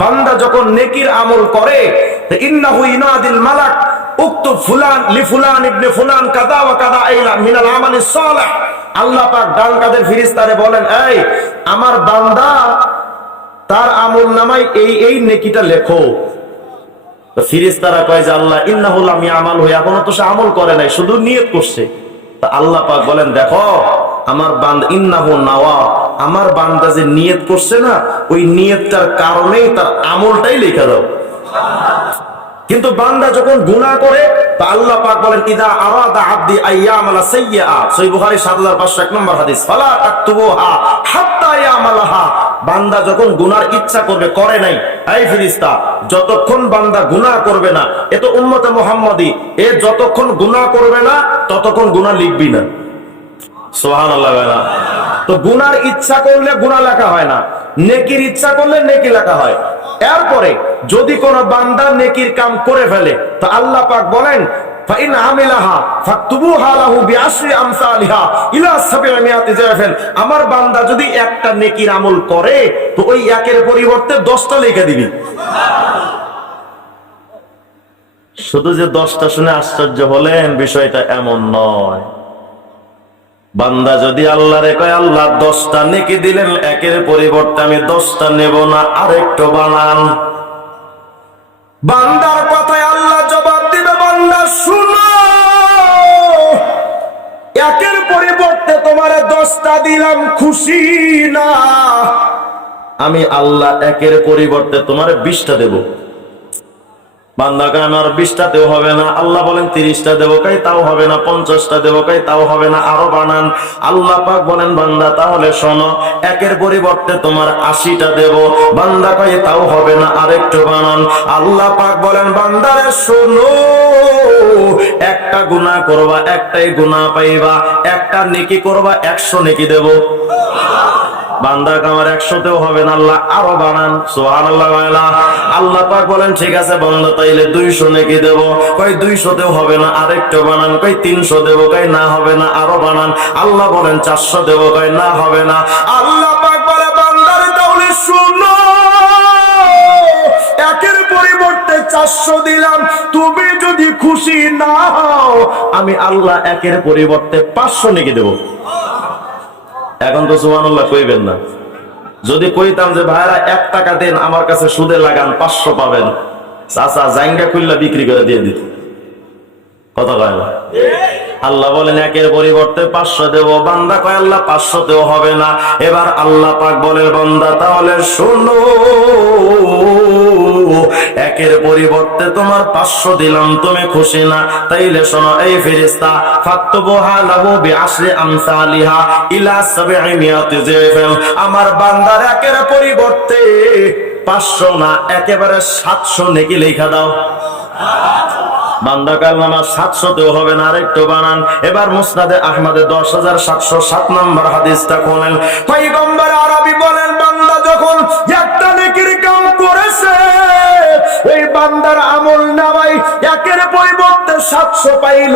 বান্দা যখন নেকির আমল করে, ইন্নাহু ইনাদিল মালাক উক্তুব ফুলান লিফুলান ইবনে ফুলান কাযা ওয়া কাযা ইলা মিনাল আমালিস সালিহ। আল্লাহ পাক ডান কাদের ফেরেশতারে বলেন, এই আমার বান্দা তার আমল নামায় এই নেকিটা লেখো। ফেরেশতারা কয় যে আল্লাহ ইন্নাহু লাম ইয়ামাল, এখনো তো সে আমল করে নাই, শুধু নিয়ত করছে। তা আল্লাহ পাক বলেন, দেখো আমার বান্দা ইন্নাহু নাওয়া, আমার বান্দা যে নিয়ত করছে না, ওই নিয়তটার কারণেই তার আমলটাই লেখা দাও। কিন্তু বান্দা যখন গুনাহ করে, তা আল্লাহ পাক বলেন ইদা আরাদা আবদি আইয়ামালা সাইয়্যা, সহিহ বুখারী ৭৫০১ নম্বর হাদিস, ফালা তাকতুবুহা হাত্তা ইয়ামালাহা। বান্দা যখন গুনার ইচ্ছা করবে, করে নাই, এই ফেরেশতা যতক্ষণ বান্দা গুনাহ করবে না, এ তো উম্মতে মুহাম্মাদি, এ যতক্ষণ গুনাহ করবে না ততক্ষণ গুনাহ লিখবি না। সুবহানাল্লাহ। তো গুনার ইচ্ছা করলে গুনাহ লেখা হয় না, নেকির ইচ্ছা করলে নেকি লেখা হয়। এরপরে যদি কোন বান্দা নেকির কাম করে ফেলে, তো আল্লাহ পাক বলেন ফাইন আমিলাহা ফাকতুবুহা লাহু বিআশরি আমসালিহা ইলা ৭০০ যায়ফান। আমার বান্দা যদি একটা নেকির আমল করে, তো ওই একের পরিবর্তে 10টা লিখে দিবি। শুধু যে 10টা শুনে আশ্চর্য হলেন, বিষয়টা এমন নয়। বান্দা যদি আল্লাহরে কয় আল্লাহ 10টা নেকি দিলেন, একের পরিবর্তে আমি 10টা নেব না, আরেকটু বানান। বান্দার কথায় আল্লাহ জবাব দিবে, বান্দা শুনো, একের পরিবর্তে তোমারে 10টা দিলাম, খুশি না? আমি আল্লাহ একের পরিবর্তে তোমারে 20টা দেব। বান্দাকে আমার 20টাতেও হবে না। আল্লাহ বলেন 30টা দেবো, কাই তাও হবে না। 50টা দেবো, কাই তাও হবে না, আরো বানান। আল্লাহ পাক বলেন বান্দা তাহলে শোনো, একের পরিবর্তে তোমার 80টা দেব। বান্দা কয় তাও হবে না, আরেকটু বানান। আল্লাহ পাক বলেন বান্দারে শোনো, একটা গুনাহ করবা, একটাই গুনাহ পাইবা, একটা নেকি করবা, 100 নেকি দেব। বান্দা আমার 100তেও হবে না, আল্লাহ আরো বানান। সুবহানাল্লাহ। আল্লাহ পাক বলেন ঠিক আছে বান্দা, তাইলে 200 নেকি দেব। কই 200তেও হবে না, আরেকটু বানান। কই 300 দেব, কই না হবে না, আরো বানান। আল্লাহ বলেন 400 দেব, কই না হবে না। আল্লাহ পাক বলে বান্দারে তাহলে শুনো, একের পরিবর্তে 400 দিলাম, তুমি যদি খুশি না হও, আমি আল্লাহ একের পরিবর্তে 500 নেকি দেব। এখন তো সুবহানাল্লাহ কইবেন না। যদি কইতাম যে ভাইরা 1 টাকা দেন, আমার কাছে সুদে লাগান, 500 পাবেন, চাচা জাইঙ্গা খুললা বিক্রি করে দিয়ে দিত। কত কয় না? আল্লাহ বলেন একের পরিবর্তে 500 দেব। বান্দা কয় আল্লাহ 500তেও হবে না। এবার আল্লাহ পাক বলেন বান্দা তাহলে শোনো, একের পরিবর্তে তোমার 500 দিলাম, তুমি খুশি না? তাইলে শোনো, এই ফেরেশতা ফাকতুবুহা লাহু বিআশরি আমসালিহা ইলা ৭০০ যায়ফান। আমার বান্দার একের পরিবর্তে 500 না, একেবারে 700 নেকি লেখা দাও। বান্দা কাল নামাজ 700তেও হবে না, আরেকটু বানান। এবার মুসনাদে আহমদে 10707 নম্বর হাদিসটা খোলেন। পয়গম্বর আরবি বলেন বান্দা যখন একটা নেকির কাম করেছে, ওই বান্দার আমল নামায় একের পরিবর্তে 700 পাইল।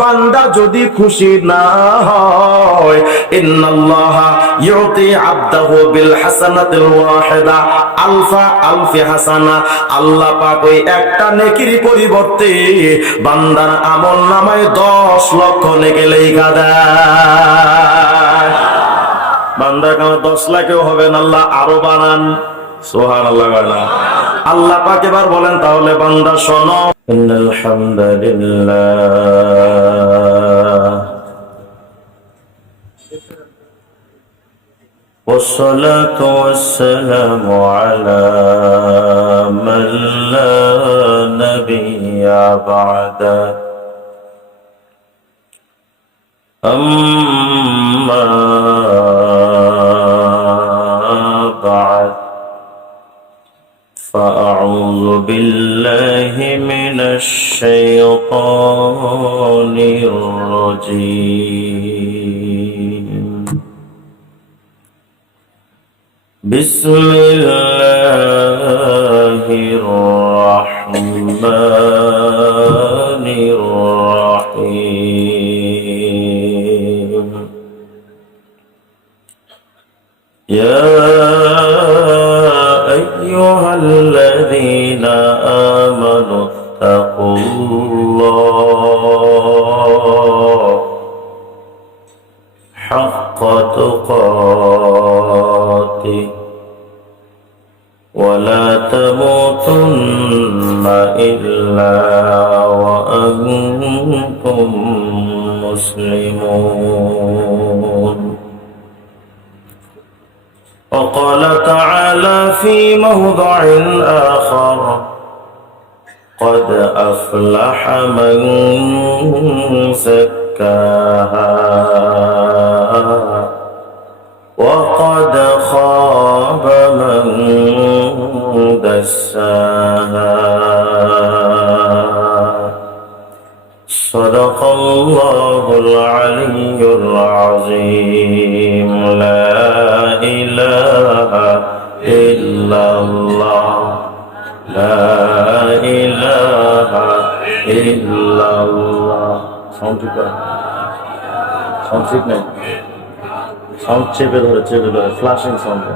বান্দা যদি খুশি না হয়, ইন্নাল্লাহা ইউতি আবদাহু বিল হাসানাতিল ওয়াহিদা আলফা আলফি হাসানা। আল্লাহ পাক ওই একটা নেকির পরিবর্তে বান্দার আমল নামায় 10 লক্ষ নেকি লেখা দেয়। বান্দার কাছে 10 লাখও হবে না, আল্লাহ আরো বানান। সুবহানাল্লাহ। আল্লাহ পাক এবার বলেন তাহলে বান্দা শোনো, ইন্নাল হামদুলিল্লাহ والصلاة والسلام على من لا نبي بعده أما بعد فأعوذ بالله من الشيطان الرجيم. بسم الله الرحمن الرحيم. يا أيها আইয়ুহাল্লাযীনা আমানু তাকুল্লাহ হাক্কা তুকাতিহি ওয়ালা তামুতুন্না ইল্লা ওয়া আনতুম মুসলিমুন। وقال تعالى في موضع آخر قد أفلح من زكاها وقد خاب من دساها صدق الله العلي العظيم لا إله إلا الله لا إله إلا الله সাউন্ড ঠিক করে সাউন্ড ঠিক নেই সাউন্ড চেপে ধরে ফ্ল্যাশিং সাউন্ড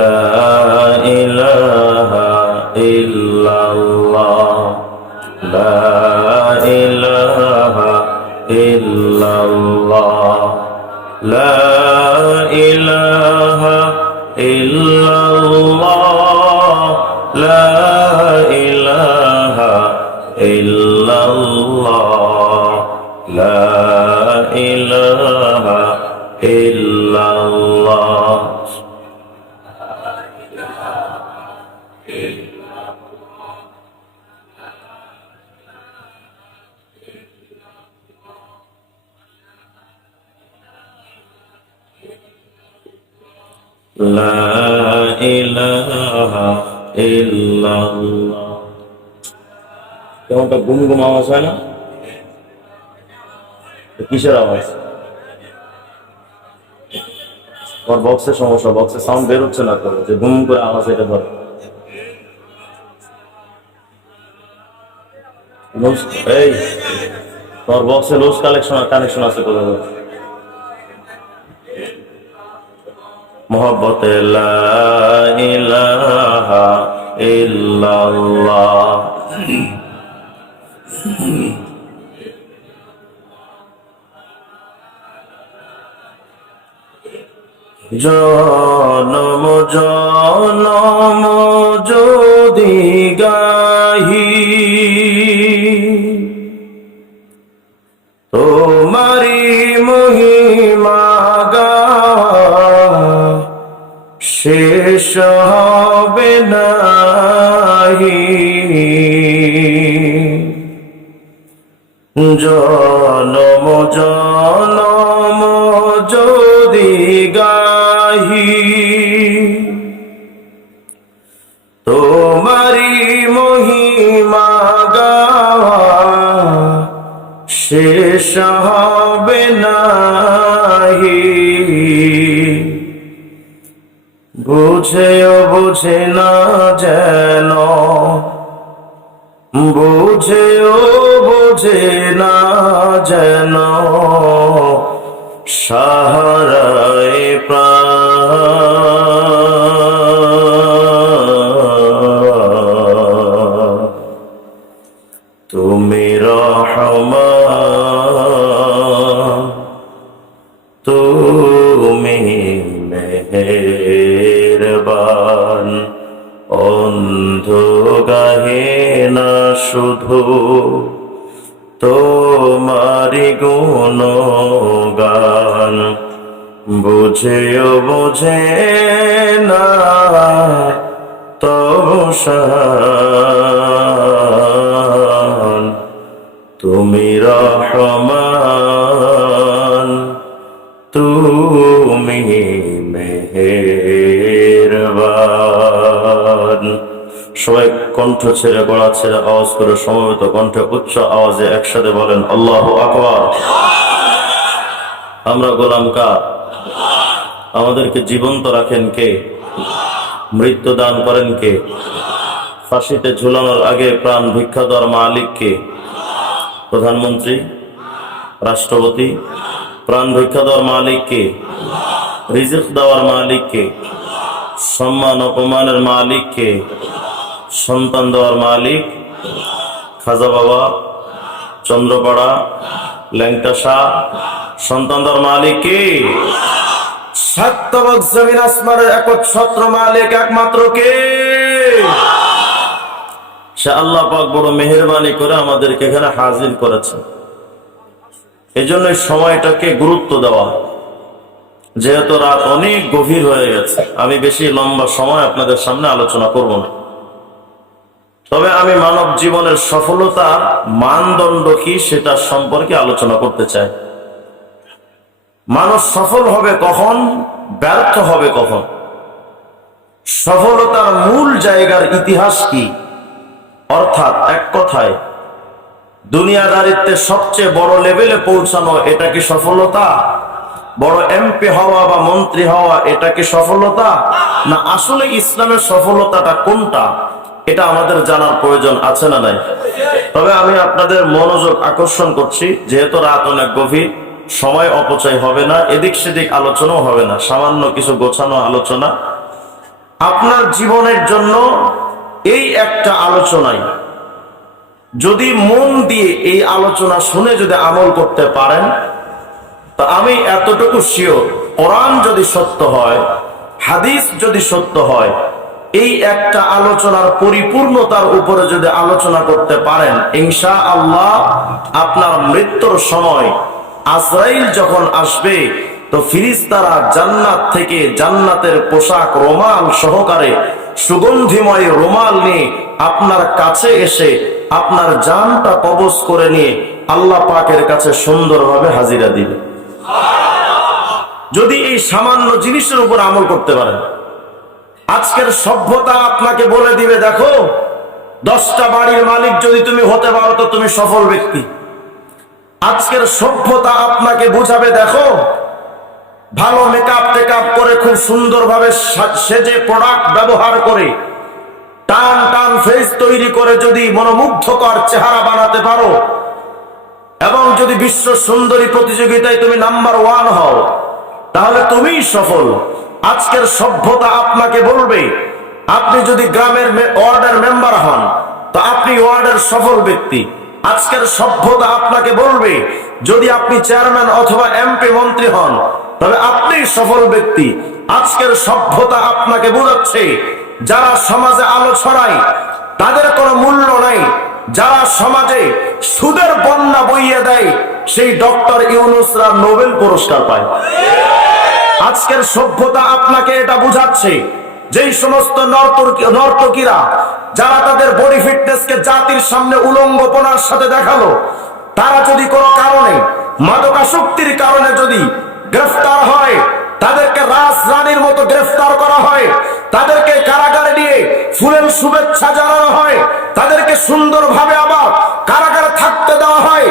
لا إله إلا الله لا إله إلا الله لا إله إلا الله لا إله إلا الله لا إله إلا الله لا إله إلا الله কেমনটা গুম গুম আওয়াজ হয় না? কিসের আওয়াজ? তোমার বক্সের সমস্যা, বক্সের সাউন্ড বের হচ্ছে না, তো যে গুম করে আওয়াজ এটা ধরে। এই তোমার বক্সে লুজ কানেকশন আছে কোথাও? মোহব্বতে লা ইলাহা ইল্লাল্লাহ জনম জনম যদি গাহি তোমারি মহিমা শেষ হবে নাহি জনম জনম যদি গাহি তোমারি মহিমা শেষ হবে নাহি বুঝেও বুঝে না যেন বুঝেও বুঝে না যেন সাহারায় প্রাণ তুমি রহমান তুমি মেহেরবান অন্ধ গাহে না শুধু তোমারি গুণগান বুঝেও বুঝে না তবু শান তুমি রহমান তুমি মেহেরবান। সবাই কণ্ঠ ছেড়ে গলা ছেড়ে আওয়াজ করে সমবেত কণ্ঠে উচ্চ আওয়াজে একসাথে বলেন আল্লাহু আকবার। আমরা গোলাম কার? আমাদেরকে জীবন্ত রাখেন কে? মৃত্যু দান করেন কে? ফাঁসিতে ঝুলানোর আগে প্রাণ ভিক্ষা দেওয়ার মালিক কে? প্রধানমন্ত্রী, রাষ্ট্রপতি। প্রাণ ভিক্ষা দেওয়ার মালিক কে? রিজিক দেওয়ার মালিক কে? সম্মান অপমানের মালিক কে? সন্তান দেওয়ার মালিক খাজা বাবা, চন্দ্রপাড়া, ল্যাংটা শাহ, সন্তান দেওয়ার মালিক কে? সাত জমিন আসমানের একচ্ছত্র মালিক একমাত্র কে? সে আল্লাহ পাক বড় মেহেরবানি করে আমাদেরকে এখানে হাজির করেছে। এই জন্য সময়টাকে গুরুত্ব দেওয়া, যেহেতু রাত অনেক গভীর হয়ে গেছে, আমি বেশি লম্বা সময় আপনাদের সামনে আলোচনা করব না। তবে আমি মানব জীবনের সফলতার মানদণ্ড কি সেটা সম্পর্কে আলোচনা করতে চাই। মানুষ সফল হবে কখন, ব্যর্থ হবে কখন, সফলতার মূল জায়গার ইতিহাস কি? অর্থাৎ এক কথায় দুনিয়াদারিত্বে সবচেয়ে বড় লেভেলে পৌঁছানো, এটা কি সফলতা? বড় এমপি হওয়া বা মন্ত্রী হওয়া, এটা কি সফলতা? না আসলে ইসলামের সফলতাটা কোনটা, এটা আমাদের জানার প্রয়োজন আছে না নাই? তবে আমি আপনাদের মনোযোগ আকর্ষণ করছি, যেহেতু রাত অনেক গভীর, সময় অপচয় হবে না, এদিক সেদিক আলোচনাও হবে না, সামান্য কিছু গোছানো আলোচনা আপনার জীবনের জন্য। এই একটা আলোচনায় যদি মন দিয়ে এই আলোচনা শুনে যদি আমল করতে পারেন, তা আমি এতটুকু শিওর, কোরআন যদি সত্য হয়, হাদিস যদি সত্য হয়, এই একটা আলোচনার পরিপূর্ণতার উপরে যদি আলোচনা করতে পারেন, ইনশাআল্লাহ আপনার মৃত্যুর সময় আজরাইল যখন আসবে, তো ফিরিস্তারা জান্নাত থেকে জান্নাতের পোশাক রুমাল সহকারে, সুগন্ধিময় রুমাল নিয়ে আপনার কাছে এসে আপনার জানটা কবজ করে নিয়ে আল্লাহ পাকের কাছে সুন্দরভাবে হাজিরা দিবে, যদি এই সামান্য জিনিসের উপর আমল করতে পারেন। আজকের সভ্যতা আপনাকে বলে দিবে, দেখো 10টা বাড়ির মালিক যদি তুমি হতে পারো তো তুমি সফল ব্যক্তি। আজকের সভ্যতা আপনাকে বুঝাবে, দেখো ভালো মেকআপ টেকআপ করে খুব সুন্দরভাবে সেজে প্রোডাক্ট ব্যবহার করে টান টান ফেস তৈরি করে যদি মনোমুগ্ধকর চেহারা বানাতে পারো, এবং যদি বিশ্ব সুন্দরী প্রতিযোগিতায় তুমি নাম্বার 1 হও, তাহলে তুমিই সফল। আজকের সভ্যতা আপনাকে বলবে, আপনি যদি গ্রামের ওয়ার্ডের মেম্বার হন তো আপনি ওয়ার্ডের সফল ব্যক্তি। আজকের সভ্যতা আপনাকে বলবে, যদি আপনি চেয়ারম্যান অথবা এমপি মন্ত্রী হন তবে আপনি সফল ব্যক্তি। আজকের সভ্যতা আপনাকে বোঝাচ্ছে, যারা সমাজে আলো ছড়ায় তাদের কোনো মূল্য নাই, যারা সমাজে সুদের বন্যা বইয়ে দেয় সেই ডক্টর ইউনূসরা নোবেল পুরস্কার পায়। আজকের সভ্যতা আপনাকে এটা বুঝাচ্ছে, যেই সমস্ত নর্তকীরা যারা তাদের বডি ফিটনেসকে জাতির সামনে উলঙ্গপনার সাথে দেখালো, তারা যদি কোনো কারণে মাদকাসক্তির কারণে যদি গ্রেফতার হয়, তাদেরকে রাজরানীর মতো গ্রেফতার করা হয়, তাদেরকে কারাগারে নিয়ে ফুলেল শুভেচ্ছা জানানো হয়, তাদেরকে সুন্দরভাবে আবার কারাগারে থাকতে দেওয়া হয়,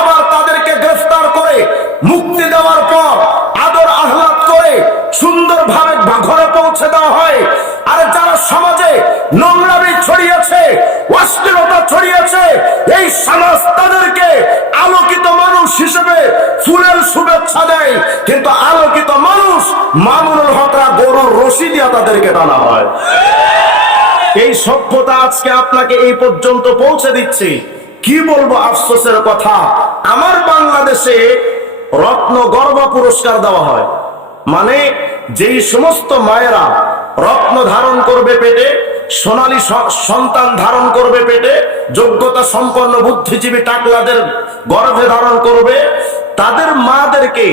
আবার তাদেরকে গ্রেফতার করে মুক্তি দেওয়ার পর আদর আহ্লাদ করে সুন্দরভাবে ঘরে পৌঁছে দেওয়া হয়। আর যারা সমাজে নোংরামি ছড়িয়েছে, অশ্লীলতা ছড়িয়েছে, এই সমাজ তাদেরকে আলোকিত মানুষ হিসেবে ফুলের শুভেচ্ছা দেয়, কিন্তু আলোকিত মানুষ মামুনুল হকরা গরুর রশি দিয়ে তাদেরকে টানা হয়। এই সভ্যতা আজকে আপনাকে এই পর্যন্ত পৌঁছে দিচ্ছে। কি বলবো আফসোসের কথা, আমার বাংলাদেশে রত্ন গর্ভা পুরস্কার দেওয়া হয়, মানে যেই সমস্ত মায়েরা রত্ন ধারণ করবে পেটে, সোনালী সন্তান ধারণ করবে পেটে, যোগ্যতা সম্পন্ন বুদ্ধিজীবী টাকলাদের গর্ভে ধারণ করবে, তাদের মাদেরকে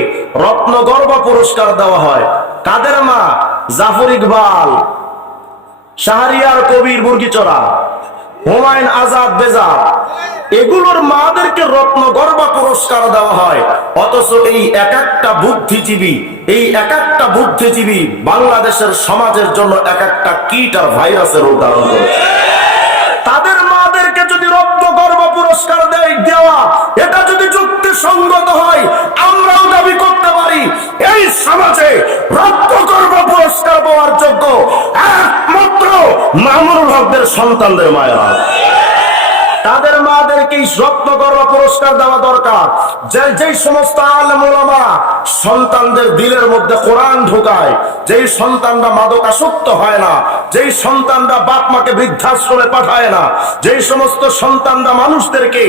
রত্ন গর্ভা পুরস্কার দেওয়া হয়। কাদের মা? জাফর ইকবাল, শাহরিয়ার কবির মুরগিচড়া, হুমায়ুন আজাদ বেজার, এগুলোর মাদেরকে রত্ন গর্ভা পুরস্কার দেওয়া হয়। অথচ এই এক একটা বুদ্ধিজীবী বাংলাদেশের সমাজের জন্য এক একটা কীট আর ভাইরাসের উদাহরণ করেছে। তাদের মাদেরকে যদি রত্ন গর্ভা পুরস্কার দেওয়া এটা যদি যুক্তিসঙ্গত হয়, আমরাও দাবি করতে পারি এই সমাজে রত্ন গর্ভা পুরস্কার পাওয়ার যোগ্য একমাত্র মামুনুল হকদের সন্তানদের মায়েরা। তাদের মাদেরকে আলেমদেরকেই রত্নকররা পুরস্কার দেওয়া দরকার। যেই সমস্ত আলেম ওলামা সন্তানদের দিলের মধ্যে কোরআন ঢোকায়, যেই সন্তানরা মাদকাসক্ত হয় না, যেই সন্তানরা বাপ মাকে বৃদ্ধাশ্রমে পাঠায় না, যেই সমস্ত সন্তানরা মানুষদেরকে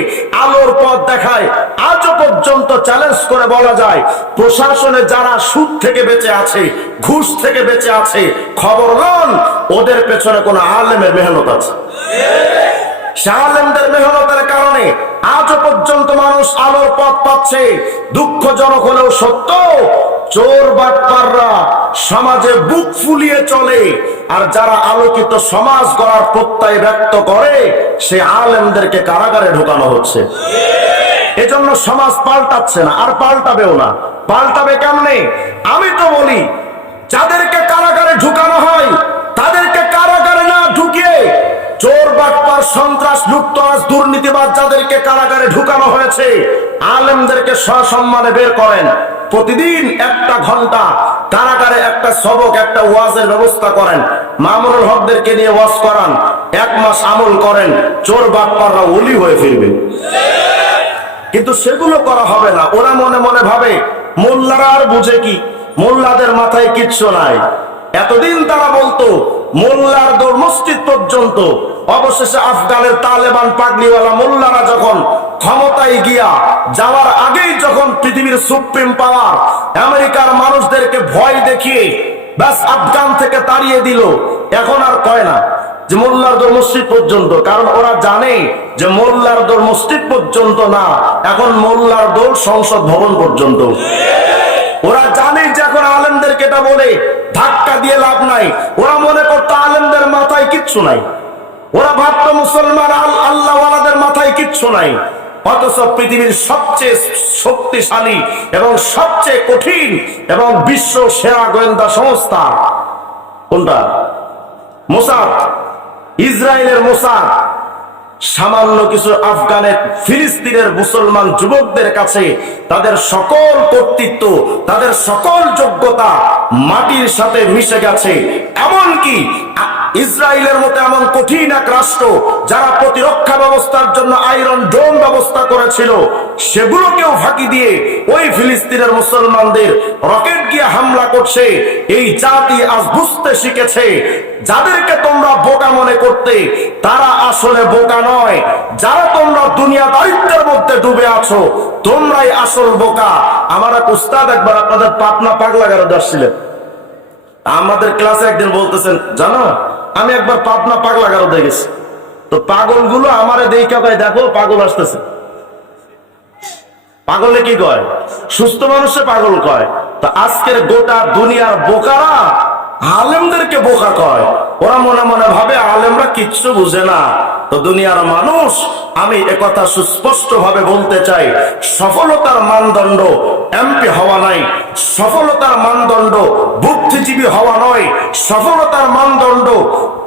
আলোর পথ দেখায়, আজও পর্যন্ত চ্যালেঞ্জ করে বলা যায় প্রশাসনে যারা সুদ থেকে বেঁচে আছে, ঘুষ থেকে বেঁচে আছে, খবর লন ওদের পেছনে কোন আলেমের মেহনত আছে। আলেমদের মেহনতের কারণে আজও পর্যন্ত মানুষ আলোর পথ পাচ্ছে। দুঃখজনক হলেও সত্য, চোর বাটপাররা সমাজে বুক ফুলিয়ে চলে, আর যারা আলোকিত সমাজ গড়ার প্রত্যয় ব্যক্ত করে সে আলেমদেরকে কারাগারে ঢোকানো হচ্ছে। এজন্য সমাজ পাল্টাচ্ছে না, আর পাল্টাবেও না। পাল্টাবে কেমনে? আমি তো বলি যাদেরকে কারাগারে ঢুকানো হয় তাদেরকে কারাগারে না ঢুকিয়ে চোর বাটপার সন্ত্রাস লুটতরাজ দুর্নীতিবাজ যাদেরকে কারাগারে ঢুকানো হয়েছে আলেমদেরকে সসম্মানে বের করেন। প্রতিদিন 1 ঘন্টা কারাগারে একটা সবক, একটা ওয়াজের ব্যবস্থা করেন। মামুনুল হকদেরকে নিয়ে ওয়াজ করান, 1 মাস আমল করেন, চোর বাটপাররা ওলি হয়ে ফিরবে। কিন্তু সেগুলো করা হবে না। ওরা মনে মনে ভাবে মোল্লারা আর বুঝে কি, মোল্লাদের মাথায় কিচ্ছু নাই। এতদিন তারা বলতো মোল্লার দৌড় মসজিদ পর্যন্ত। অবশেষে আফগানের তালেবান পাগড়িওয়ালা মোল্লারা যখন ক্ষমতায় গিয়া যাওয়ার আগেই যখন পৃথিবীর সুপ্রিম পাওয়ার আমেরিকার মানুষদেরকে ভয় দেখিয়ে ব্যাস আফগান থেকে তাড়িয়ে দিল, এখন আর কয় না যে মোল্লার দৌড় মসজিদ পর্যন্ত। কারণ ওরা জানে যে মোল্লার দৌড় মসজিদ পর্যন্ত না, এখন মোল্লার দৌড় সংসদ ভবন পর্যন্ত। ওরা জানে যে এখন আলেমদেরকে এটা বলে ধাক্কা দিয়ে লাভ নাই। ওরা মনে করতো আলেমদের মাথায় কিচ্ছু নাই, ওরা ভাবতো মুসলমান আল্লাহওয়ালাদের মাথায় কিচ্ছু নাই। অথচ পৃথিবীর সবচেয়ে শক্তিশালী এবং সবচেয়ে কঠিন এবং বিশ্ব সেরা গোয়েন্দা সংস্থা কোনটা? মোসাদ, ইসরায়েলের মোসাদ সামান্য কিছু আফগানের ফিলিস্তিনের মুসলমান যুবকদের কাছে তাদের সকল কর্তৃত্ব, তাদের সকল যোগ্যতা মাটির সাথে মিশে গেছে। এমনকি ইসরায়েলের মতো এমন কঠিন এক রাষ্ট্র যারা প্রতিরক্ষা ব্যবস্থার জন্য আয়রন ডোম ব্যবস্থা করেছিল, সেগুলোকেও ফাঁকি দিয়ে ওই ফিলিস্তিনের মুসলমানদের রকেট গিয়ে হামলা করছে। এই জাতি আজ বুঝতে শিখেছে যাদেরকে তোমরা বোকা মনে করতে তারা আসলে বোকা নয়। যারা তোমরা দুনিয়াদারিত্বের মধ্যে ডুবে আছো তোমরাই আসল বোকা। আমার এক উস্তাদ একবার আপনাদের পাটনা পাগলাগারদে আসছিলেন। আমাদের ক্লাসে একদিন বলতেছেন, জানো আমি একবার পাটনা পাগলাগারদে গেছি, তো পাগলগুলো আমারে দেখে কয় দেখো পাগল আসতেছে। পাগলে কি কয়? সুস্থ মানুষে পাগল কয়। তো আজকের গোটা দুনিয়ার বোকারা আলেমদেরকে বোকা কয়। ওরা মনে মনে ভাবে আলেমরা কিচ্ছু বুঝে না। তো দুনিয়ার মানুষ, আমি একথা সুস্পষ্ট ভাবে বলতে চাই, সফলতার মানদণ্ড এমপি হওয়া নাই, সফলতার মানদণ্ড বুদ্ধিজীবী হওয়া নয়, সফলতার মানদণ্ড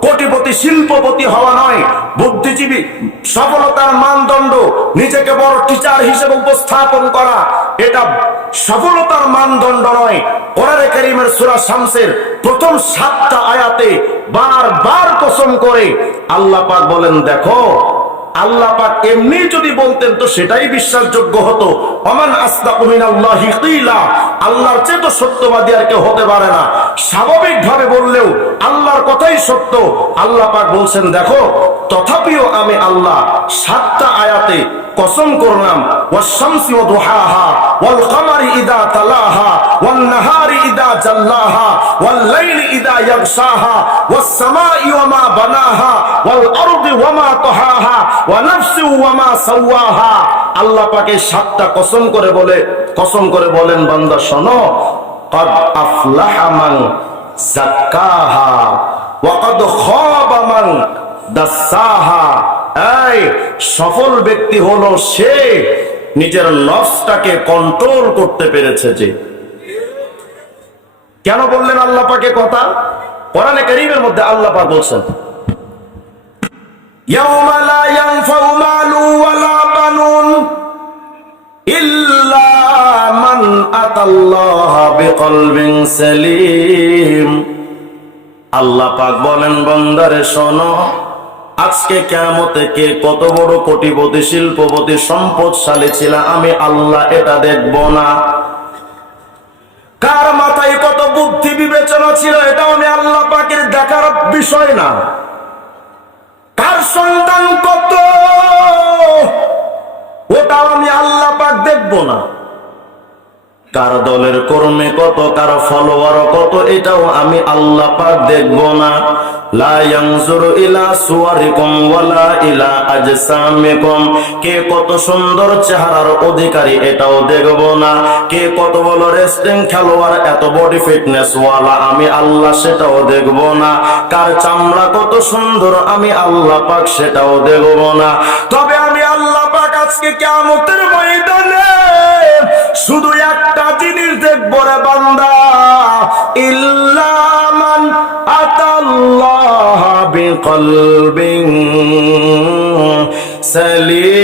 কোটিপতি শিল্পপতি হওয়া নয়। বুদ্ধিজীবী সফলতার মানদণ্ড নিজেকে বড় টিচার হিসেবে উপস্থাপন করা, এটা সফলতার মানদণ্ড নয়। কোরআনে কারীমের সূরা শামসের প্রথম 7টা আয়াতে বারবার কসম করে আল্লাহ পাক বলেন, দেখো আল্লাহ পাক এমনি যদি বলতেন তো সেটাই বিশ্বাসযোগ্য হতো। ওমান আসদাকু মিনাল্লাহি কিলা, আল্লাহর চেয়ে তো সত্যবাদী আর কেউ হতে পারে না। স্বাভাবিকভাবে বললেও আল্লাহর কথাই সত্য। আল্লাহ পাক বলছেন, দেখো তথাপিও আমি আল্লাহ 7টা আয়াতে কসম করলাম, ওয়াশ-শামসি ওয়া দুহাহা ওয়াল কমারি ইযা তালাহা ওয়ান নাহারি ইযা জাল্লাহা ওয়াল লাইলি ইযা ইয়াগশাহা ওয়াস সামাই ওয়া মা বানাহা ওয়াল আরদি ওয়া মা তাহাহা ওয়া নাফসি ওয়া মা সাওয়াহা। আল্লাহ পাক এই 7টা কসম করে বলেন, বান্দা শোনো, ক্বাদ আফলাহা মান যাক্কাহা ওয়া ক্বাদ খাবা মান দাসাহা। এই সফল ব্যক্তি হলো সে নিজের নফসটাকে কন্ট্রোল করতে পেরেছে। যে কেন বললেন আল্লাহ পাকে কথা? কোরআনে কারীমের মধ্যে আল্লাহ পাক বলছেন, ইয়াউমা লা ইয়ানফাউ মালু ওয়ালা বানুন ইল্লা মান আতাল্লাহা বিকলবিন সালিম। আল্লাহ পাক বলেন, বান্দারে শোনো, আজকে কিয়ামতে কে কত বড় কোটিপতি, শিল্পপতি, সম্পদশালী ছিল আমি আল্লাহ এটা দেখব না। কার মাথায় কত বুদ্ধি বিবেচনা ছিল এটাও আমি আল্লাহ পাকের দেখার বিষয় না। কার সন্তান কত ওটাও আমি আল্লাহ পাক দেখব না। কার দলের কর্মী কত, কার ফলোয়ার কত, এটাও আমি আল্লাহ পাক দেখব না। লা ইয়ানজুরু ইলা সুওয়ারিকুম ওয়ালা ইলা আজসামিকুম, কে কত সুন্দর চেহারার অধিকারী এটাও দেখব না। কে কত বড় রেসলিং খেলোয়াড়, এত বডি ফিটনেস ওয়ালা, আমি আল্লাহ সেটাও দেখব না। কার চামড়া কত সুন্দর আমি আল্লাহ পাক সেটাও দেখব না। তবে আমি আল্লাহ পাক আজকে কিয়ামতের ময়দানে শুধু একটা জিনিস দেখবো রে বান্দা, ইল্লা মান আতাল্লাহ বিকলবিন সালিম।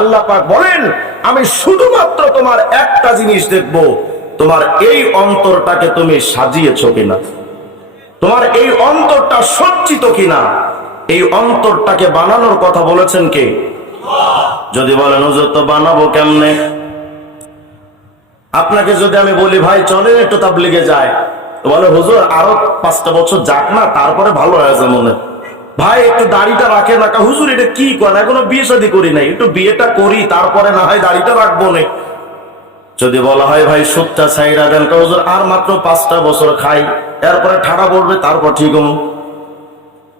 আল্লাহ পাক বলেন আমি শুধুমাত্র তোমার একটা জিনিস দেখবো, তোমার এই অন্তরটাকে তুমি সাজিয়েছো কিনা, তোমার এই অন্তরটা সজ্জিত কিনা। এই অন্তরটাকে বানানোর কথা বলেছেন কে? যদি বলেন হুজুর তো বানাবো কেমনে, আপনাকে যদি আমি বলি ভাই চলেন একটু তাবলিগে যায়, তো বলে হুজুর আরো 5টা বছর যাক না তারপরে ভালো হয়েছে মনে। ভাই একটু দাড়িটা রাখে না, হুজুর এটা কি করেন, এখনো বিয়ে শাদী করি নাই, একটু বিয়েটা করি তারপরে না হয় দাড়িটা রাখবো না। যদি বলা হয় ভাই সুদটা ছাইড়া দেন, হুজুর আর মাত্র 5টা বছর খাই, এরপরে ঠাড়া পড়বে তারপর ঠিক হম।